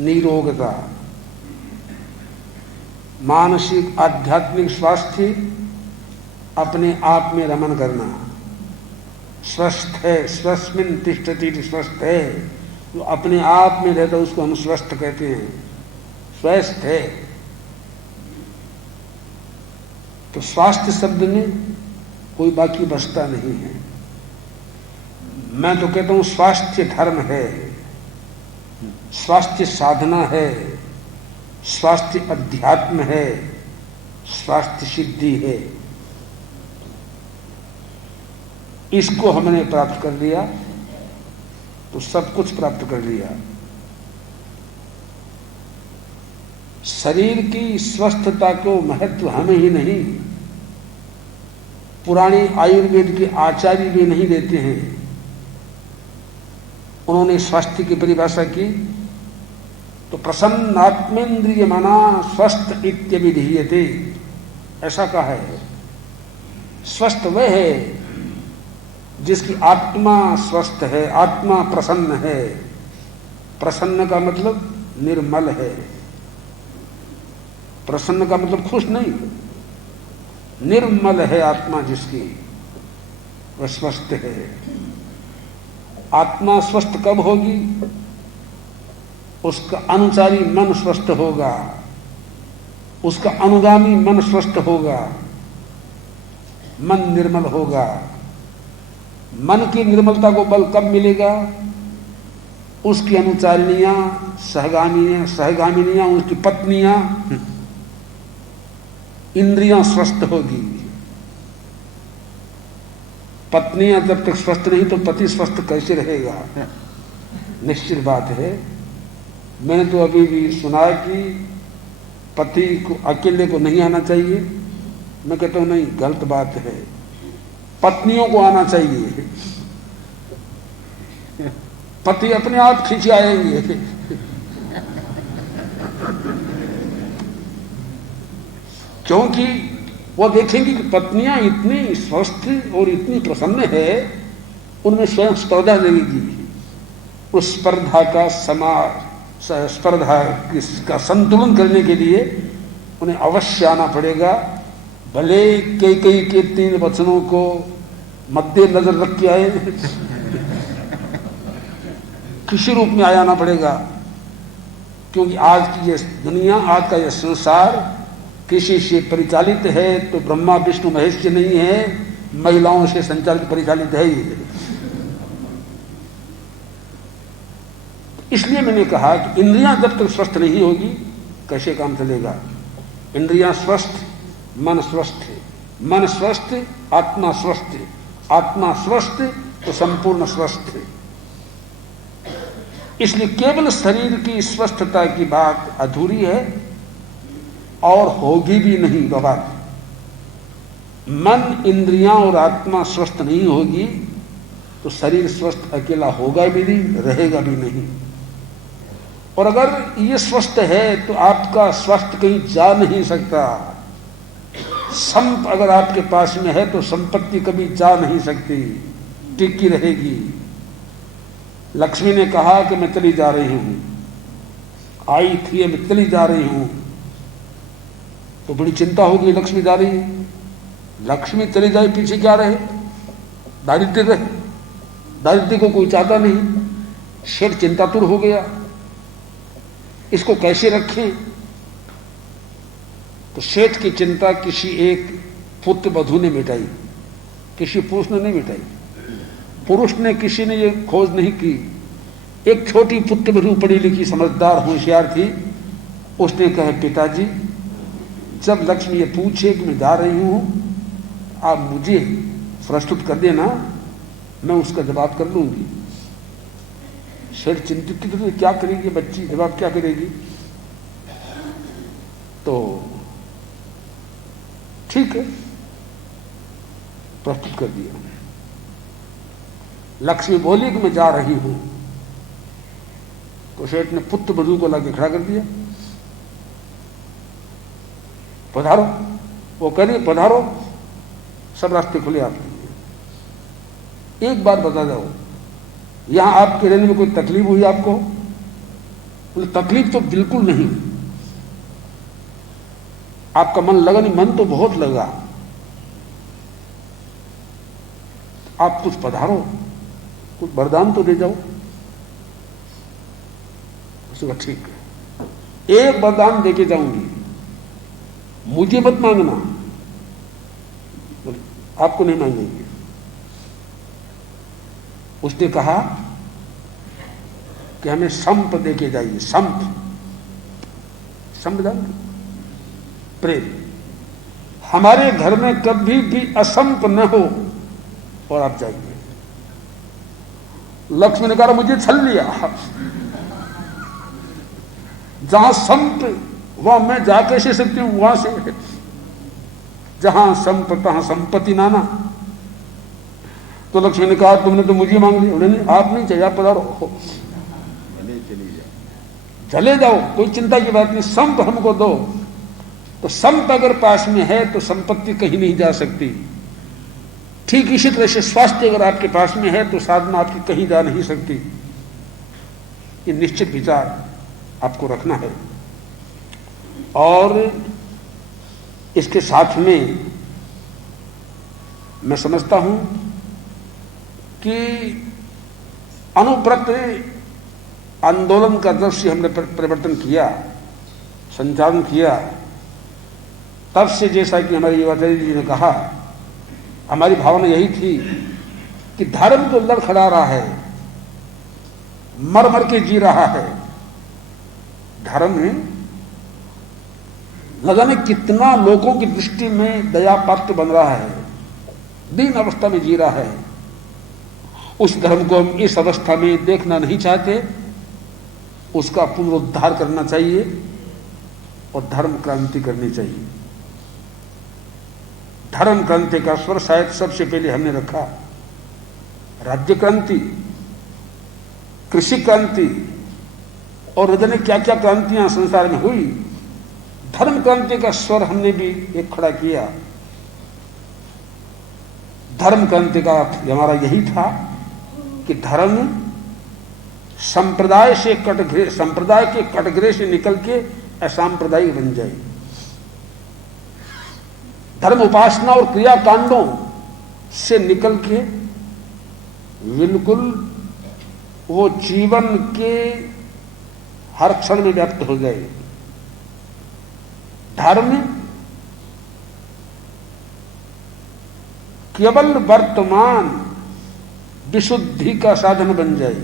निरोगता, मानसिक आध्यात्मिक स्वास्थ्य अपने आप में रमन करना, स्वस्थ है, स्वस्मिन् तिष्ठति, स्वस्थ है, जो अपने आप में रहता है उसको हम स्वस्थ कहते हैं, स्वस्थ है। तो स्वास्थ्य शब्द में कोई बाकी बचता नहीं है। मैं तो कहता हूं स्वास्थ्य धर्म है, स्वास्थ्य साधना है, स्वास्थ्य अध्यात्म है, स्वास्थ्य सिद्धि है। इसको हमने प्राप्त कर लिया तो सब कुछ प्राप्त कर लिया। शरीर की स्वस्थता को महत्व हमें ही नहीं, पुराने आयुर्वेद के आचार्य भी नहीं देते हैं। उन्होंने स्वास्थ्य की परिभाषा की तो प्रसन्नात्मेन्द्रिय मना स्वस्थ इत्यभिधीयते, ऐसा कहा है। स्वस्थ वह है जिसकी आत्मा स्वस्थ है, आत्मा प्रसन्न है। प्रसन्न का मतलब निर्मल है, प्रसन्न का मतलब खुश नहीं, निर्मल है आत्मा जिसकी, वह स्वस्थ है। आत्मा स्वस्थ कब होगी? उसका अनुसारी मन स्वस्थ होगा, उसका अनुगामी मन स्वस्थ होगा, मन निर्मल होगा। मन की निर्मलता को बल कब मिलेगा? उसकी अनुचारिणियां, सहगामिनियां, उसकी पत्नियां, इंद्रियां स्वस्थ होगी। पत्नियां जब तक स्वस्थ नहीं तो पति स्वस्थ कैसे रहेगा? निश्चित बात है। मैंने तो अभी भी सुना कि पति को अकेले को नहीं आना चाहिए, मैं कहता हूं नहीं, गलत बात है, पत्नियों को आना चाहिए, पति अपने आप खींच आएंगे। क्योंकि वो देखेंगे कि पत्नियां इतनी स्वस्थ और इतनी प्रसन्न है, उनमें स्वयं स्पर्धा लगेगी। उस स्पर्धा का संतुलन करने के लिए उन्हें अवश्य आना पड़ेगा। भले कई के 3 वचनों को मद्देनजर रख के आए, किसी रूप में आना पड़ेगा। क्योंकि आज की ये दुनिया, आज का ये संसार किसी से परिचालित है तो ब्रह्मा विष्णु महेश से नहीं है, महिलाओं से संचालित परिचालित है ही। इसलिए मैंने कहा कि इंद्रियां जब तक स्वस्थ नहीं होगी कैसे काम चलेगा। इंद्रियां स्वस्थ, मन स्वस्थ है, मन स्वस्थ, आत्मा स्वस्थ है, आत्मा स्वस्थ तो संपूर्ण स्वस्थ है। इसलिए केवल शरीर की स्वस्थता की बात अधूरी है और होगी भी नहीं बाबा। मन, इंद्रियां और आत्मा स्वस्थ नहीं होगी तो शरीर स्वस्थ अकेला होगा भी नहीं, रहेगा भी नहीं। और अगर ये स्वस्थ है तो आपका स्वास्थ्य कहीं जा नहीं सकता। संप अगर आपके पास में है तो संपत्ति कभी जा नहीं सकती, टिकी रहेगी। लक्ष्मी ने कहा कि मैं चली जा रही हूं, आई थी मैं चली जा रही हूं, तो बड़ी चिंता होगी, लक्ष्मी जा रही है। लक्ष्मी चली जाए पीछे क्या रहे? दारिद्र्य रहे। दारिद्र्य को कोई चाहता नहीं। शेर चिंतातुर हो गया, इसको कैसे रखें? तो सेठ की चिंता किसी एक पुत्र वधू ने मिटाई, किसी पुरुष ने नहीं मिटाई। पुरुष ने, किसी ने ये खोज नहीं की। एक छोटी पुत्र वधू पढ़ी लिखी समझदार होशियार थी, उसने कहा पिताजी जब लक्ष्मी ये पूछे कि मैं जा रही हूं, आप मुझे प्रस्तुत कर देना, मैं उसका जवाब कर लूंगी। शेठ चिंतित थी, क्या करेगी बच्ची, जवाब क्या करेगी? तो ठीक है, प्रस्तुत कर दिया। लक्ष्मी बोली कि मैं जा रही हूं, तो शेठ ने पुत्र वधू को लाके खड़ा कर दिया। पधारो। वो कह रही पधारो, सब रास्ते खुले आपके लिए। एक बार बता जाओ, यहां आपके रहने में कोई तकलीफ हुई आपको? बोले तकलीफ तो बिल्कुल नहीं। आपका मन लगा नहीं? मन तो बहुत लगा। आप कुछ पधारो, कुछ वरदान तो दे जाओ। उसने कहा ठीक है, एक वरदान देके जाऊंगी, मुझे मत मांगना। आपको नहीं मांगेंगे। उसने कहा कि हमें संप देके जाइए। संप, संप जानते? प्रेम। हमारे घर में कभी भी असंप न हो और आप जाइए। लक्ष्मी ने कहा मुझे छल लिया, जहां संप वहां मैं जा कैसे सकती हूं? वहां से जहां संप तहां संपत्ति नाना। तो लक्ष्मी ने कहा तुमने तो मुझे मांग लिया। नहीं, आप नहीं चाहिए, आप पधारो, चले जाओ, कोई चिंता की बात नहीं, संप हमको दो। तो संप अगर पास में है तो संपत्ति कहीं नहीं जा सकती। ठीक इसी तरह से स्वास्थ्य अगर आपके पास में है तो साधना आपकी कहीं जा नहीं सकती। ये निश्चित विचार आपको रखना है। और इसके साथ में मैं समझता हूं कि अनुव्रत आंदोलन का जब से हमने परिवर्तन किया, संचालन किया, तब से जैसा कि हमारे युवाचार्य जी ने कहा, हमारी भावना यही थी कि धर्म तो लड़खड़ा रहा है, मर मर के जी रहा है। धर्म में न जाने कितना लोगों की दृष्टि में दया पात्र बन रहा है, दीन अवस्था में जी रहा है। उस धर्म को हम इस अवस्था में देखना नहीं चाहते, उसका पुनरुद्धार करना चाहिए और धर्म क्रांति करनी चाहिए। धर्म क्रांति का स्वर शायद सबसे पहले हमने रखा। राज्य क्रांति, कृषि क्रांति और न जाने क्या क्या क्रांतियां संसार में हुई, धर्म क्रांति का स्वर हमने भी एक खड़ा किया। धर्म क्रांति का अर्थ हमारा यही था कि धर्म संप्रदाय के कटघरे से निकल के असांप्रदायिक बन जाए। धर्म उपासना और क्रिया कांडों से निकल के बिल्कुल वो जीवन के हर क्षण में व्याप्त हो जाए। धर्म केवल वर्तमान विशुद्धि का साधन बन जाए,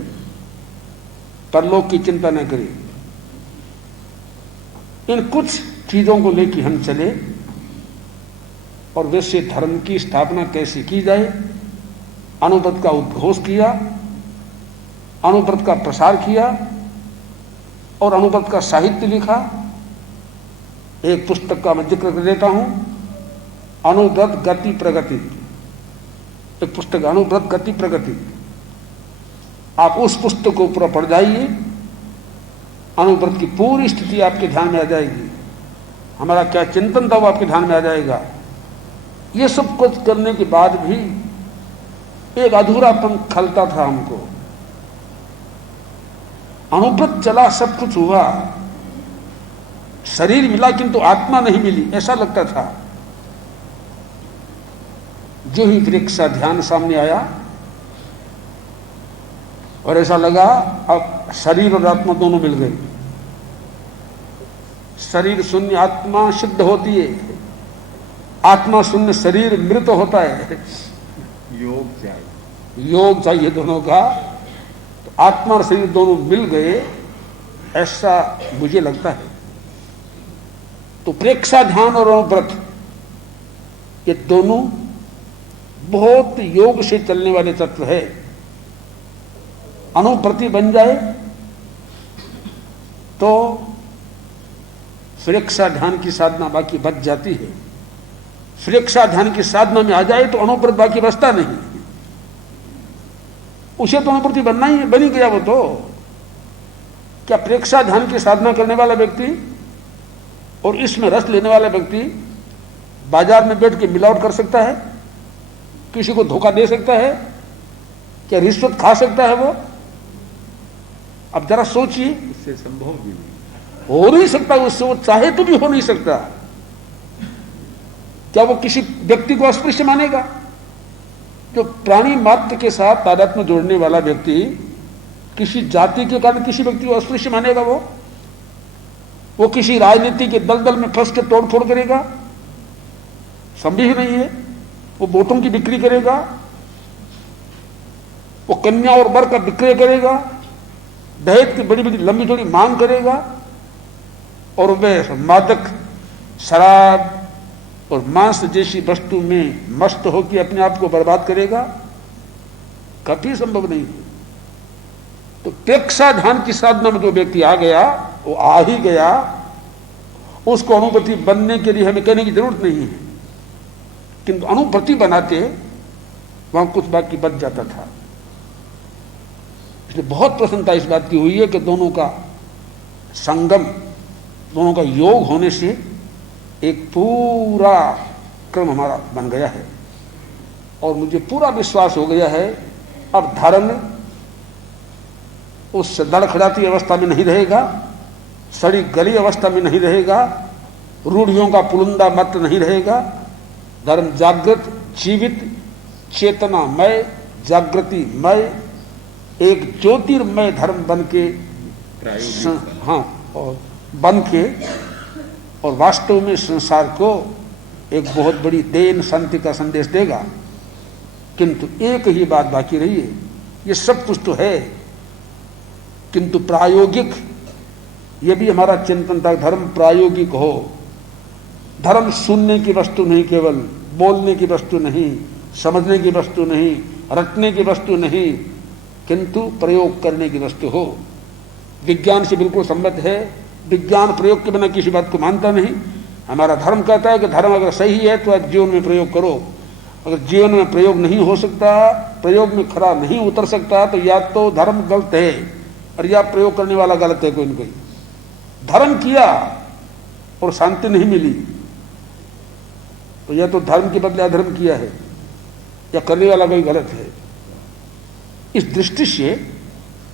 परलोक की चिंता न करें। इन कुछ चीजों को लेकर हम चले और वैसे धर्म की स्थापना कैसे की जाए, अनुव्रत का उद्घोष किया, अनुव्रत का प्रसार किया और अनुव्रत का साहित्य लिखा। एक पुस्तक का मैं जिक्र कर देता हूं, अनुव्रत गति प्रगति। एक पुस्तक अनुव्रत गति प्रगति, आप उस पुस्तक को पूरा पढ़ जाइए, अनुव्रत की पूरी स्थिति आपके ध्यान में आ जाएगी। हमारा क्या चिंतन था वो आपके ध्यान में आ जाएगा। ये सब कुछ करने के बाद भी एक अधूरापन खलता था हमको। अनुव्रत चला, सब कुछ हुआ, शरीर मिला किंतु आत्मा नहीं मिली, ऐसा लगता था। जो ही वृक्ष ध्यान सामने आया और ऐसा लगा अब शरीर और आत्मा दोनों मिल गए। शरीर शून्य आत्मा शुद्ध होती है, आत्मा शून्य शरीर मृत होता है। योग चाहिए दोनों का। तो आत्मा और शरीर दोनों मिल गए, ऐसा मुझे लगता है। तो प्रेक्षा ध्यान और अनुव्रत ये दोनों बहुत योग से चलने वाले तत्व है। अनुव्रति बन जाए तो प्रेक्षा ध्यान की साधना बाकी बच जाती है। प्रेक्षा ध्यान की साधना में आ जाए तो अनुव्रत बाकी बचता नहीं। उसे तो अनुव्रति बनना ही बन ही गया वो तो। क्या प्रेक्षा ध्यान की साधना करने वाला व्यक्ति और इसमें रस लेने वाला व्यक्ति बाजार में बैठ के मिलावट कर सकता है? किसी को धोखा दे सकता है? क्या रिश्वत खा सकता है वो? अब जरा सोचिए, इससे संभव भी नहीं, हो नहीं सकता। उससे वो चाहे तो भी हो नहीं सकता। क्या वो किसी व्यक्ति को अस्पृश्य मानेगा? जो प्राणी मात्र के साथ तादात्म्य जोड़ने वाला व्यक्ति किसी जाति के कारण किसी व्यक्ति को अस्पृश्य मानेगा? वो किसी राजनीति के दलदल में फंस के तोड़फोड़ करेगा? संभव ही नहीं है। वो वोटों की बिक्री करेगा, वो कन्या और वर का विक्रय करेगा, दहेज की बड़ी बड़ी लंबी चौड़ी मांग करेगा और वह मादक शराब और मांस जैसी वस्तु में मस्त होकर अपने आप को बर्बाद करेगा? कभी संभव नहीं है। तो प्रेक्षा ध्यान की साधना में जो व्यक्ति आ गया वो आ ही गया। उसको अनुव्रति बनने के लिए हमें कहने की जरूरत नहीं है, किंतु अनुव्रति बनाते वहां कुछ बाकी बच जाता था। इसलिए बहुत प्रसन्नता इस बात की हुई है कि दोनों का संगम, दोनों का योग होने से एक पूरा क्रम हमारा बन गया है। और मुझे पूरा विश्वास हो गया है अब धर्म उस दड़खड़ाती अवस्था में नहीं रहेगा, सड़ी गली अवस्था में नहीं रहेगा, रूढ़ियों का पुलंदा मत नहीं रहेगा। धर्म जागृत, जीवित, चेतनामय, जागृतिमय, एक ज्योतिर्मय धर्म बन के बन के और वास्तव में संसार को एक बहुत बड़ी देन शांति का संदेश देगा। किंतु एक ही बात बाकी रही है, ये सब कुछ तो है किंतु प्रायोगिक, ये भी हमारा चिंतन था। धर्म प्रायोगिक हो, धर्म सुनने की वस्तु नहीं, केवल बोलने की वस्तु नहीं, समझने की वस्तु नहीं, रटने की वस्तु नहीं, किंतु प्रयोग करने की वस्तु हो। विज्ञान से बिल्कुल सम्मत है, विज्ञान प्रयोग के बिना किसी बात को मानता नहीं। हमारा धर्म कहता है कि धर्म अगर सही है तो आप जीवन में प्रयोग करो, अगर जीवन में प्रयोग नहीं हो सकता, प्रयोग में खरा नहीं उतर सकता, तो या तो धर्म गलत है और या प्रयोग करने वाला गलत है कोई न कोई। धर्म किया और शांति नहीं मिली तो या तो धर्म के बदले अधर्म किया है या करने वाला कोई गलत है। इस दृष्टि से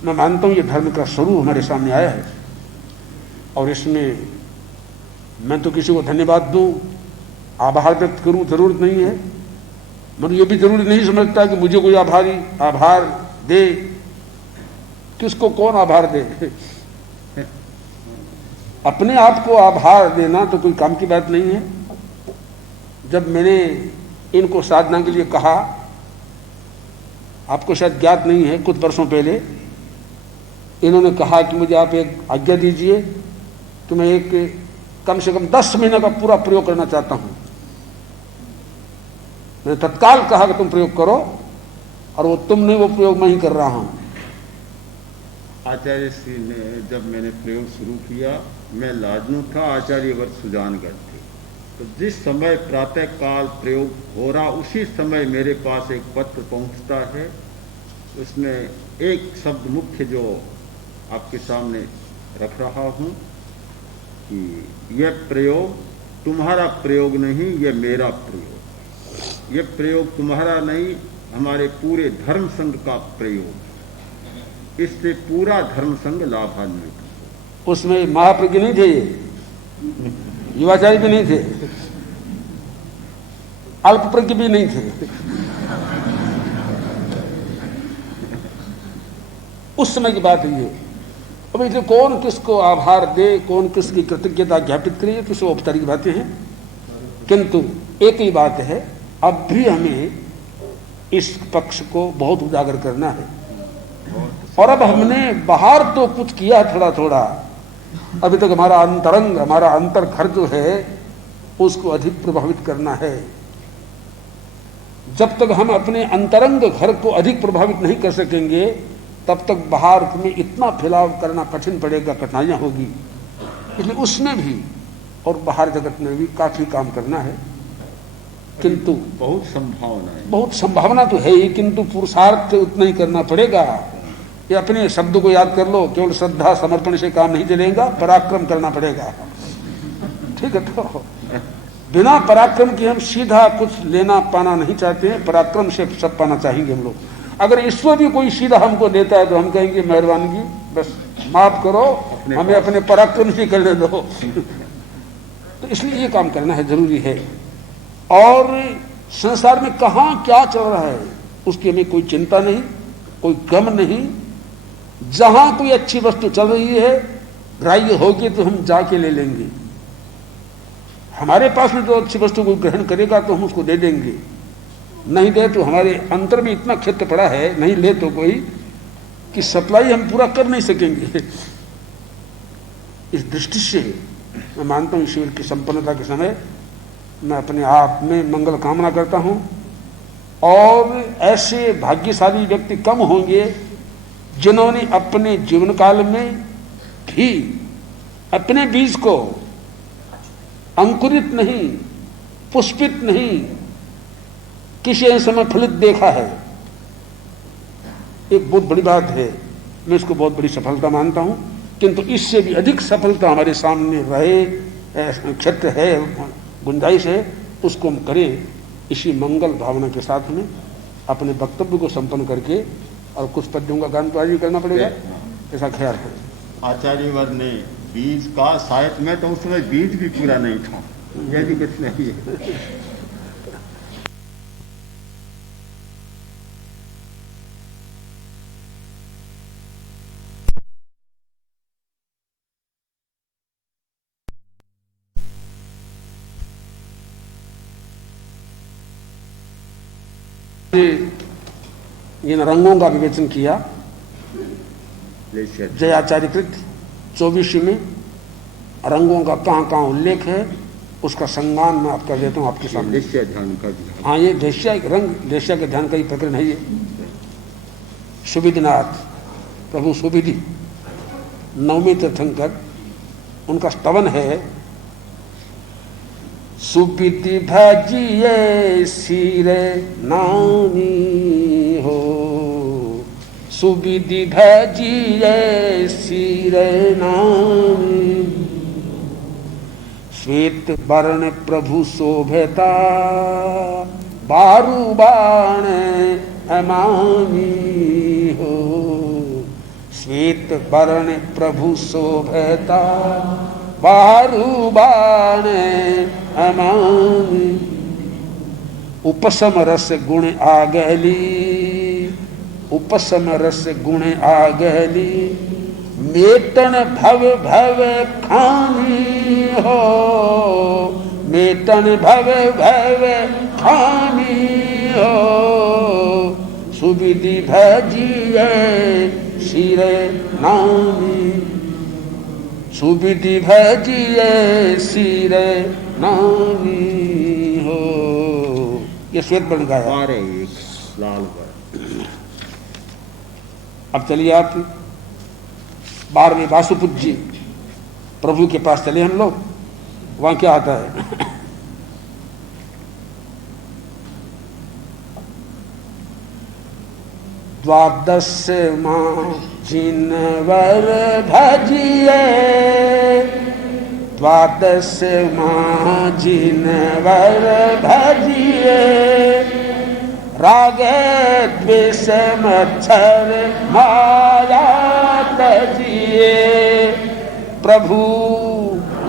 मैं मानता हूं ये धर्म का स्वरूप हमारे सामने आया है और इसमें मैं तो किसी को धन्यवाद दूं, आभार व्यक्त करूं, जरूरत नहीं है। मैं ये भी जरूरी नहीं समझता कि मुझे कोई आभार दे। किसको कौन आभार दे? अपने आप को आभार देना तो कोई काम की बात नहीं है। जब मैंने इनको साधना के लिए कहा, आपको शायद ज्ञात नहीं है, कुछ वर्षों पहले इन्होंने कहा कि मुझे आप एक आज्ञा दीजिए कि मैं एक कम से कम 10 महीने का पूरा प्रयोग करना चाहता हूं। मैंने तत्काल कहा कि तुम प्रयोग करो, और वो तुम नहीं, वो प्रयोग मैं ही कर रहा हूं। आचार्य श्री ने जब मैंने प्रयोग शुरू किया, मैं लाजनू था, आचार्य वर्ष सुजानगढ़ थे। तो जिस समय प्रातः काल प्रयोग हो रहा, उसी समय मेरे पास एक पत्र पहुंचता है। उसमें एक शब्द मुख्य जो आपके सामने रख रहा हूं कि यह प्रयोग तुम्हारा प्रयोग नहीं, यह मेरा प्रयोग। यह प्रयोग तुम्हारा नहीं, हमारे पूरे धर्म संघ का प्रयोग। इससे पूरा धर्म संघ लाभान्वित। उसमें महाप्रज्ञ नहीं थे, युवाचार्य भी नहीं थे, अल्पप्रज्ञ भी नहीं थे। उस समय की बात है ये। अब इसलिए कौन किसको आभार दे, कौन किसकी कृतज्ञता ज्ञापित करे, तो सब औपचारिक बातें हैं। किंतु एक ही बात है, अब भी हमें इस पक्ष को बहुत उजागर करना है। और अब हमने बाहर तो कुछ किया थोड़ा थोड़ा, अभी तक हमारा अंतरंग, हमारा अंतर घर जो है उसको अधिक प्रभावित करना है। जब तक हम अपने अंतरंग घर को अधिक प्रभावित नहीं कर सकेंगे, तब तक बाहर में इतना फैलाव करना कठिन पड़ेगा, कठिनाइयां होगी। इसलिए उसमें भी और बाहर जगत में भी काफी काम करना है। किंतु बहुत संभावना तो है ही, किंतु पुरुषार्थ उतना ही करना पड़ेगा। ये अपने शब्द को याद कर लो, केवल श्रद्धा समर्पण से काम नहीं चलेगा, पराक्रम करना पड़ेगा। ठीक है, तो बिना पराक्रम के हम सीधा कुछ लेना पाना नहीं चाहते हैं, पराक्रम से सब पाना चाहेंगे हम लोग। अगर ईश्वर भी कोई सीधा हमको देता है तो हम कहेंगे मेहरबानी, बस माफ करो, हमें अपने पराक्रम से करने दो। तो इसलिए ये काम करना है, जरूरी है। और संसार में कहाँ क्या चल रहा है उसकी हमें कोई चिंता नहीं, कोई गम नहीं। जहां कोई अच्छी वस्तु चल रही है, ग्राह्य होगी तो हम जाके ले लेंगे। हमारे पास में जो अच्छी वस्तु को ग्रहण करेगा तो हम उसको दे देंगे, नहीं दे तो हमारे अंतर में इतना क्षेत्र पड़ा है, नहीं ले तो कोई, कि सप्लाई हम पूरा कर नहीं सकेंगे। इस दृष्टि से मैं मानता हूं शिविर की संपन्नता के समय मैं अपने आप में मंगल कामना करता हूं। और ऐसे भाग्यशाली व्यक्ति कम होंगे जिन्होंने अपने जीवन काल में भी अपने बीज को अंकुरित नहीं, पुष्पित नहीं, किसी समय फलित देखा है। एक बहुत बड़ी बात है, मैं इसको बहुत बड़ी सफलता मानता हूं। किंतु इससे भी अधिक सफलता हमारे सामने रहे, क्षेत्र है, गुंजाइश है, उसको हम करें। इसी मंगल भावना के साथ में अपने वक्तव्य को संपन्न करके और कुछ पद्यों का गान तो आज भी करना पड़ेगा, ऐसा ख्याल करें। आचार्य वर ने बीज का, शायद मैं तो उस समय बीज भी पूरा नहीं था, यह भी कुछ नहीं है। इन रंगों का विवेचन किया जयाचार्यकृत 24 में रंगों का कहाँ कहाँ उल्लेख है, उसका संज्ञान मैं आपका देता हूँ आपके सामने। हाँ, ये देश्या रंग, देश्या के ध्यान का ही प्रकरण है ये। सुविधिनाथ प्रभु सुविधि नवमी तीर्थंकर, उनका स्तवन है सुविधि भजिए सिरे नामी हो, सुविधि भजिए सिरे नामी। श्वेत वर्ण प्रभु शोभता बारू बाण अमामी हो, श्वेत वर्ण प्रभु शोभता बारू बाण अमामी। उपशम रस गुण आगली, उपशम रस गुण आगली, मेटन भव भव खामी हो, मेटन भव भव खामी हो। सुविधि भजिए सिरे नामी, सुविधि भजिए सिरे नामी हो। ये श्वेत वर्ण का है। एक लाल वर्ण। अब चलिए आप 12वें वासुपुत्र जी प्रभु के पास चले हम लोग। वहां क्या आता है? द्वादश माँ जिनवर भजिए, द्वादश माँ जिनवर भजिए, राग द्वेष मच्छर माया तजिए। प्रभु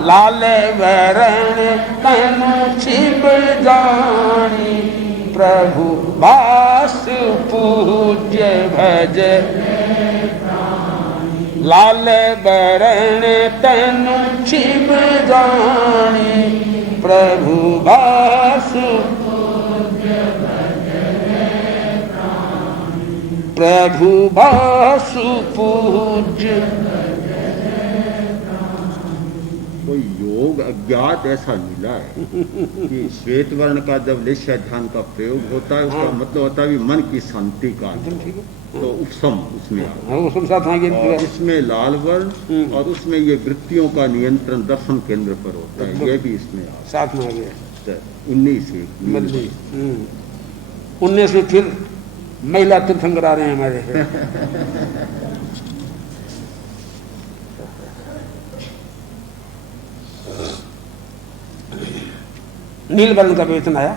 लाल वरण तन छिप जानी, प्रभु वास पूज्य भज। लाल वरण तन छिप जानी, प्रभु वास प्रभु वासु पूज्य। कोई योग अज्ञात ऐसा मिला है कि श्वेत वर्ण का जब लेश्य ध्यान का प्रयोग होता है, उसका मतलब होता है मन की शांति का। तो उपशम उसमें इसमें लाल वर्ण और उसमें ये वृत्तियों का नियंत्रण दर्शन केंद्र पर होता है। ये भी इसमें साथ में आ गया। 19 में फिर महिला तीर्थंकर आ रहे हैं हमारे। नील वर्ण का विवेचन आया।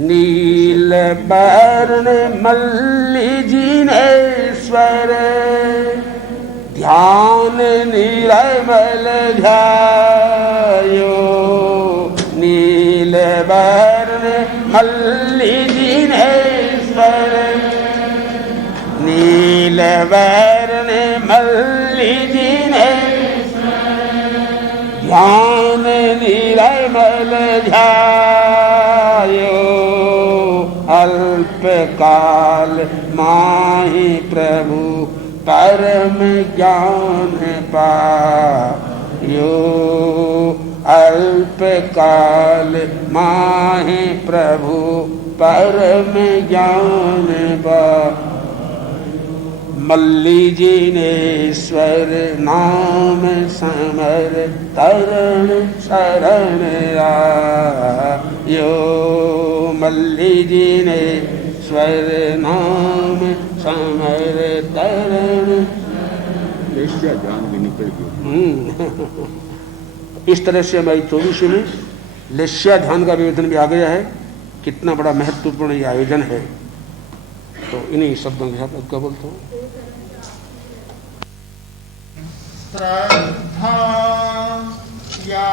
नील वर्ण मल्ली जिनेश्वर, ध्यान निरमल ध्यायो। नील वर्ण मल्ली जिनेश्वर, नील वर्ण मल्ली जिनेश्वर, ध्यान निरमल ध्यायो। अल्प काल माहि प्रभु परम ज्ञान पायो। अल्प काल माहि प्रभु परम ज्ञान पायो। मल्ली जिनेश्वर नाम समर तरण शरण आयो। मल्ली जिनेश्वर नाम समर तरण। लेश्य ध्यान भी निकल गया। इस तरह से हमारी 24 में लेश्य ध्यान का विवेचन भी आ गया है। कितना बड़ा महत्वपूर्ण ये आयोजन है। तो इन्हीं शब्दों के साथ अब क्या बोलता हूँ। श्रद्धा या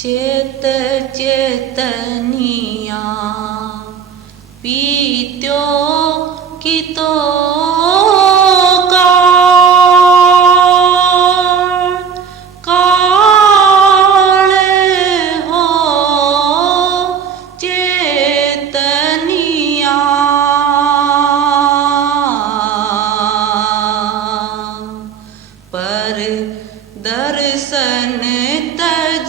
चेत चेतनिया पीत्यो कितो का पर दर्शन तज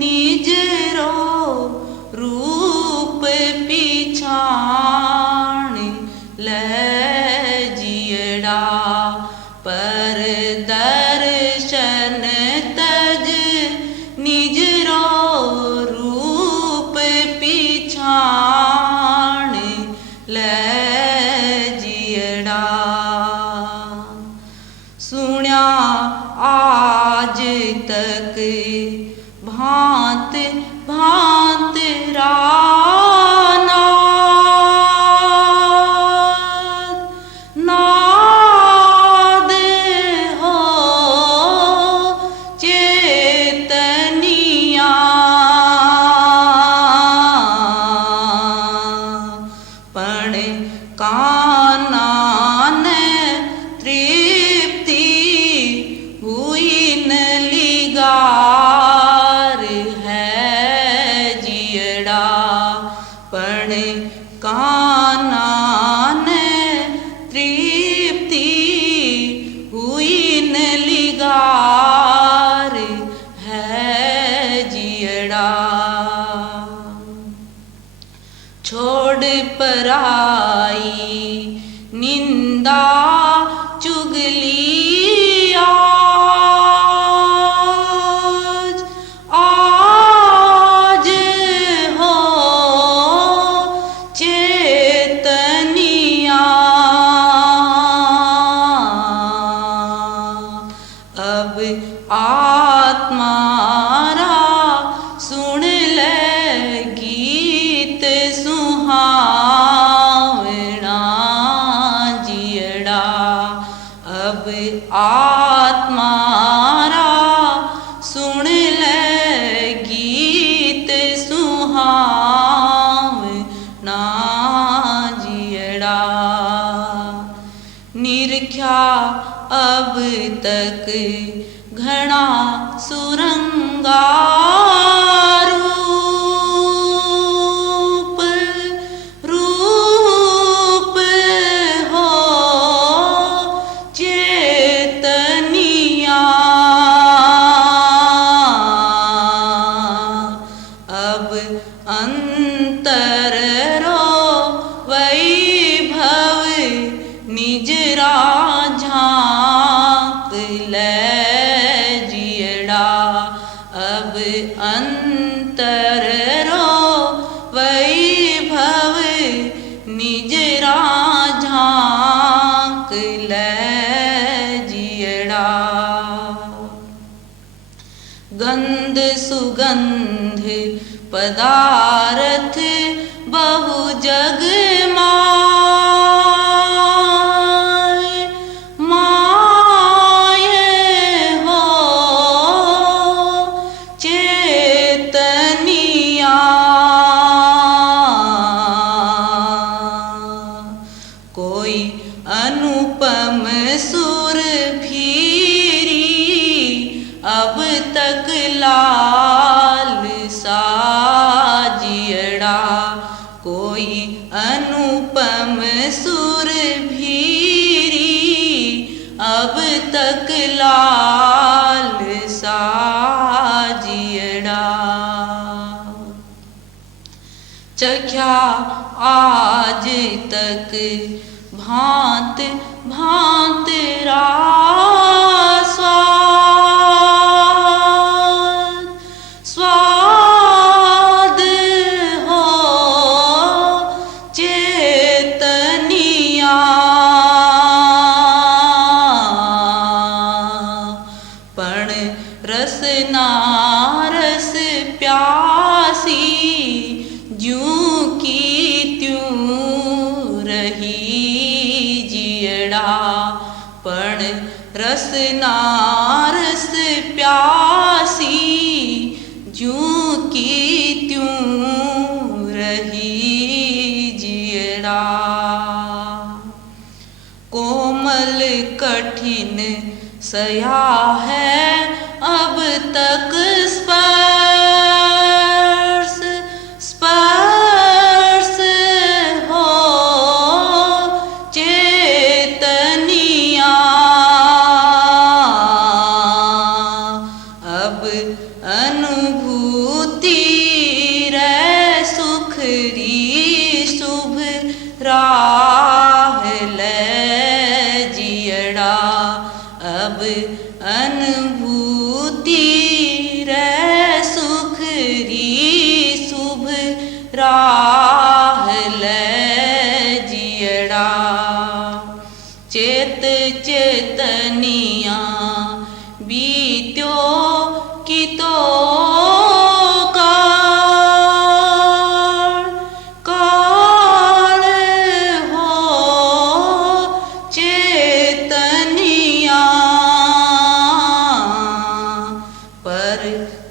निज रो रूप पिछाण ले जियड़ा पर दर्शन तज निज रो रूप पिछाण ले जियड़ा सुन्या आज तक भांत भांत नाद हो चेतनिया पण कानन तृप्ति हुई न लिगार है जियड़ा पण कानन तृप्ति हुई न लिगार है जियड़ा छोड़ पराई निंदा चुगली आज हो चेतनिया अब आत्मारा सुन ले गीत सुहावना जियड़ा अब आत्मारा सुन ले गीत सुहावना जियड़ा निरख्या अब तक घना सुरंगा रूप रूप हो चेतनिया अब अंतर रो वैभव निज झांक ले जियड़ा अब अंतर रो वैभव निज झांक ले जियड़ा गंध सुगंध पदार्थ बहु जग माय हो चेतनिया कोई अनुपम सुर भीरी अब तक लाल सा जियड़ा कोई अनुपम सुर भीरी अब तक लाल सा जियड़ा चख्या आज तक भांत भांत स्वाद हो चेतनिया पण रसना रस प्यासी ज्यों की त्यों रही जियड़ा पण रसना रस प्यासी ज्यों की त्यों रही जियड़ा कोमल कठिन सया है अब तक स्पर्श स्पर्श हो चेतनिया अब अनुभूति रे सुख री शुभ राह ले जियड़ा चेत चेतनिया बीत्यो की तो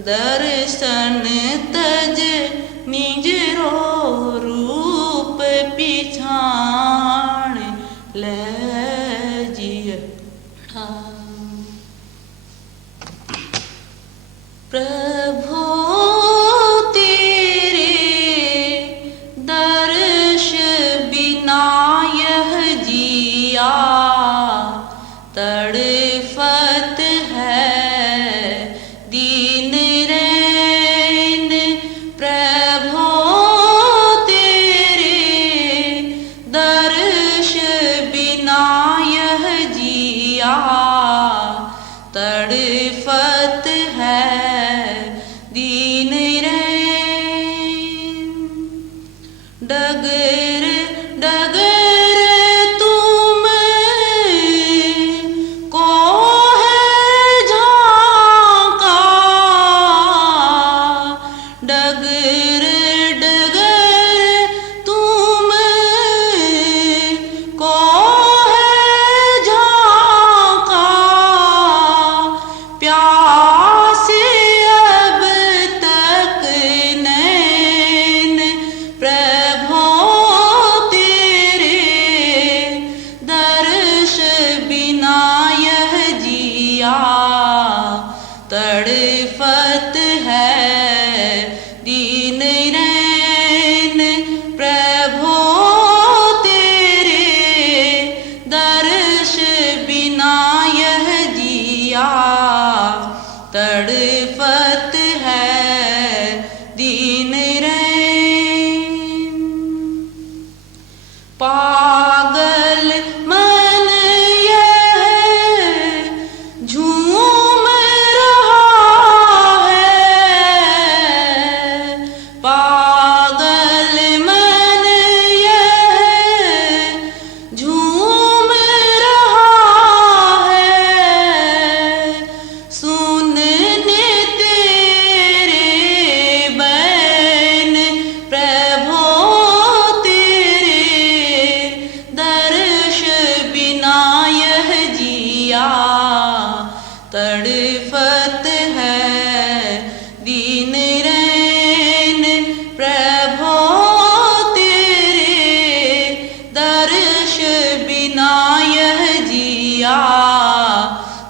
दर्शन तज निजरो रूप पिछाण ले जियड़ा प्रभु तेरे दर्श बिना यह जिया तड़फत है दीन रैन प्रभु तेरे दर्श बिना यह जिया तड़फत है दीन रैन डगर डगर तुम को डगर डगर तुम को है झांका प्यास अब तक नैन प्रभु तेरे दर्श बिना यह जिया तड़फत है दीन रैन प्रभु तेरे दर्श बिना यह जिया तड़फत है दीन रैन पागल मन यह झूम पागल मन यह झूम रहा है सुनने तेरे बैन प्रभु तेरे दर्श बिना यह जिया तड़फत है दीन रैन प्रभु तेरे दर्श बिना यह जिया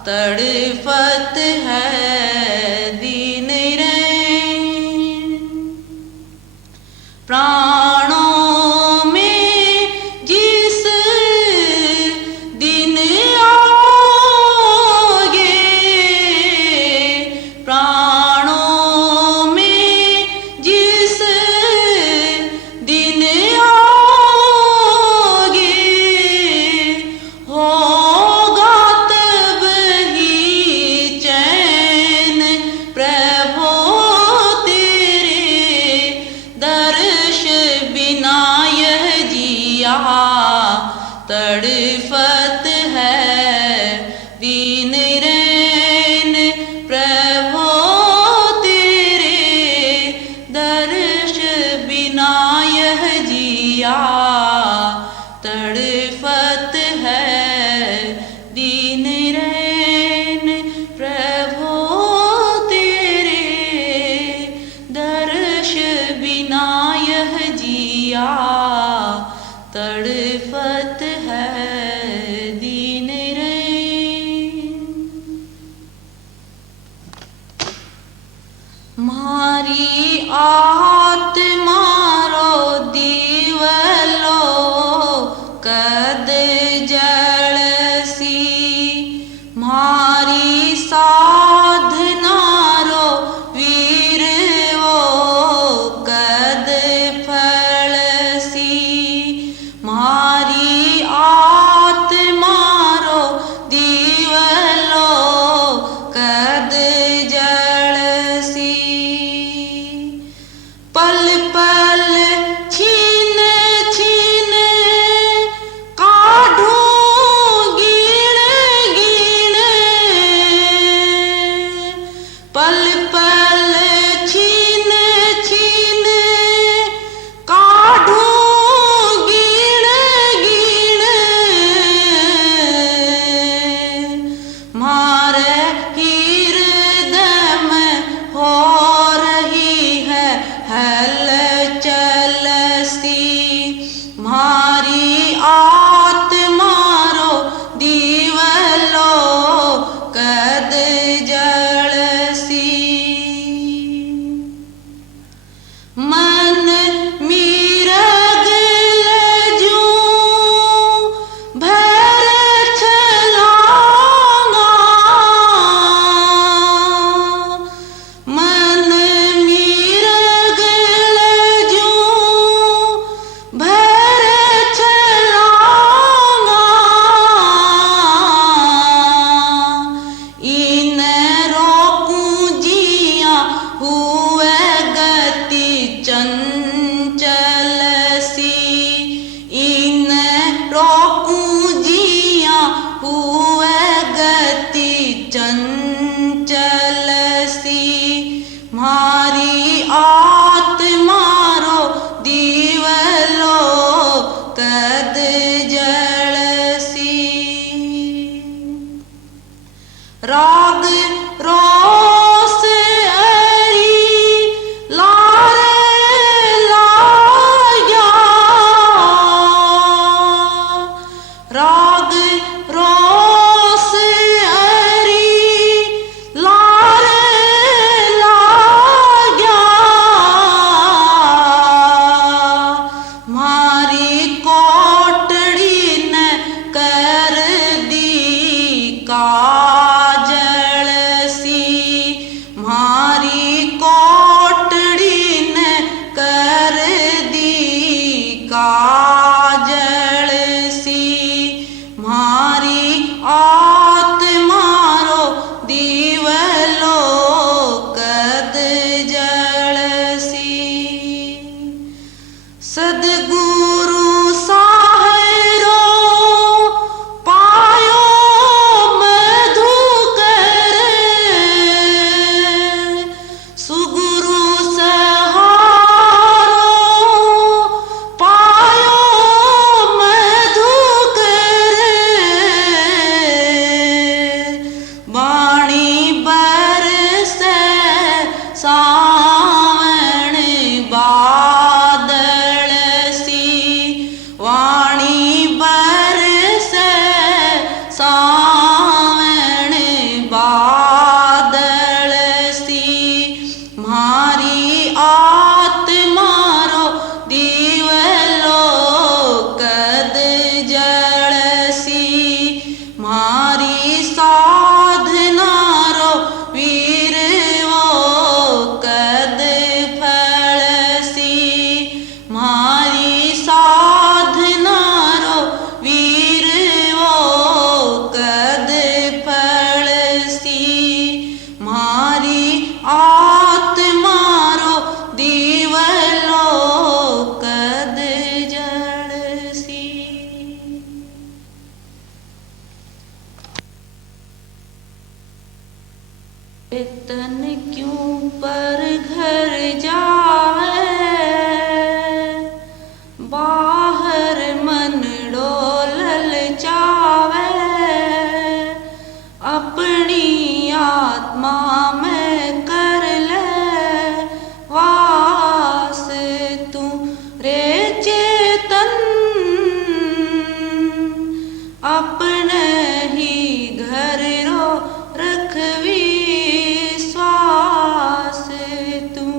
तड़फत है दीन रैन प्राणों में जिस दिन आओगे प्राणों में जिस दिन आओगे होगा तब ही चैन प्रभु तेरे दर्श बिना यह जिया तड़फत है दीन रैन प्रभु तेरे दर्श बिना यह जिया तड़फत है दीन रैन प्रभु तेरे दर्श बिना यह जिया तड़फत है दीन रैन मारी आत्मा रो दीवलो कद जलसी मारी साधना रो वीर वो कद फलसी मारी आत्मा रो दी राग रोस एरी लारे लाया, राग रोस एरी लारे लाया, मारी कोटड़ी ने कर दी काजल सी, मारी कोटड़ी ने कर दी काजल सी, मारी आत्मारो दीवलो कद जल सी। सदगुरु साहरो पायो मधुकर, सुगुरु सहारो पायो मधुकर, वाणी बरसे सावण बादल सी, वाणी बरसे सावण बादल सी, मारी आत्मारो दीवलो कद जल सी, मारी साधनारो वीर वो कद फल सी, मारी साधनारो वीर वो कद फल सी, मारी आत्मारो दीवलो कद जल सी। तन क्यों पर घर जावे, बाहर मन डोलल चावे, अपनी आत्मा में कर ले वास तू रे चेतन, अपने ही घर रो रखवी श्वास तू,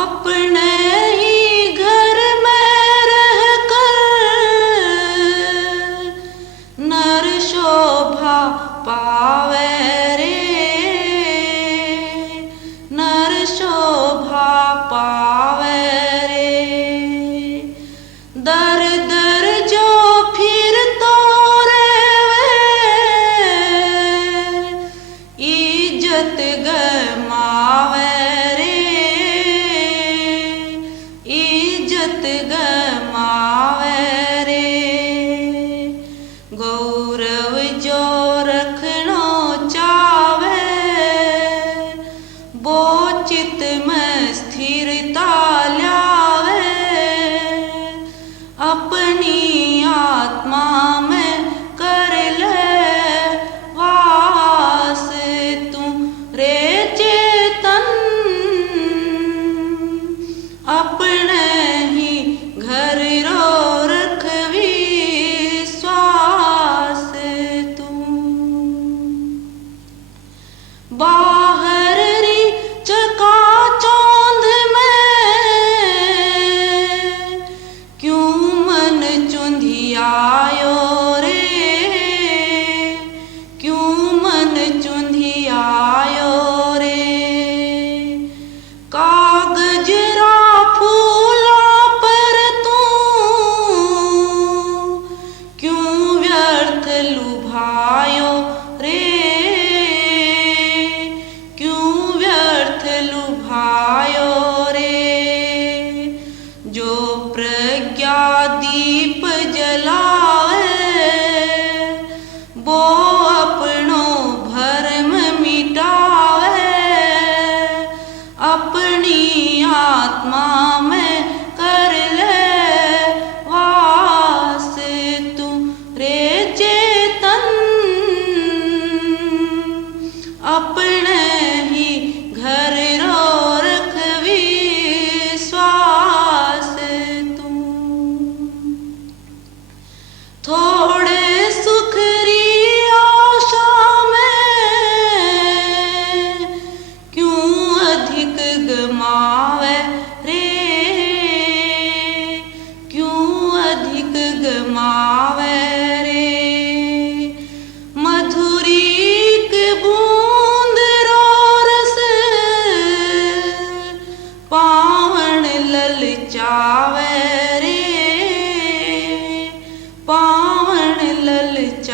अपने ही घर में रह कर नर शोभा पावे रे, नर शोभा पावे रे, दर दर जो फिर तो इज्जत गमावे रे, इज्जत गमावे रे, गौरव जो रखनो चावे, वो चित में स्थिरता ल्यावे, अपनी आत्मा में कर ले वास तू रे चेतन, अपने ही घर रो रखवी श्वास तू।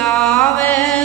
आवे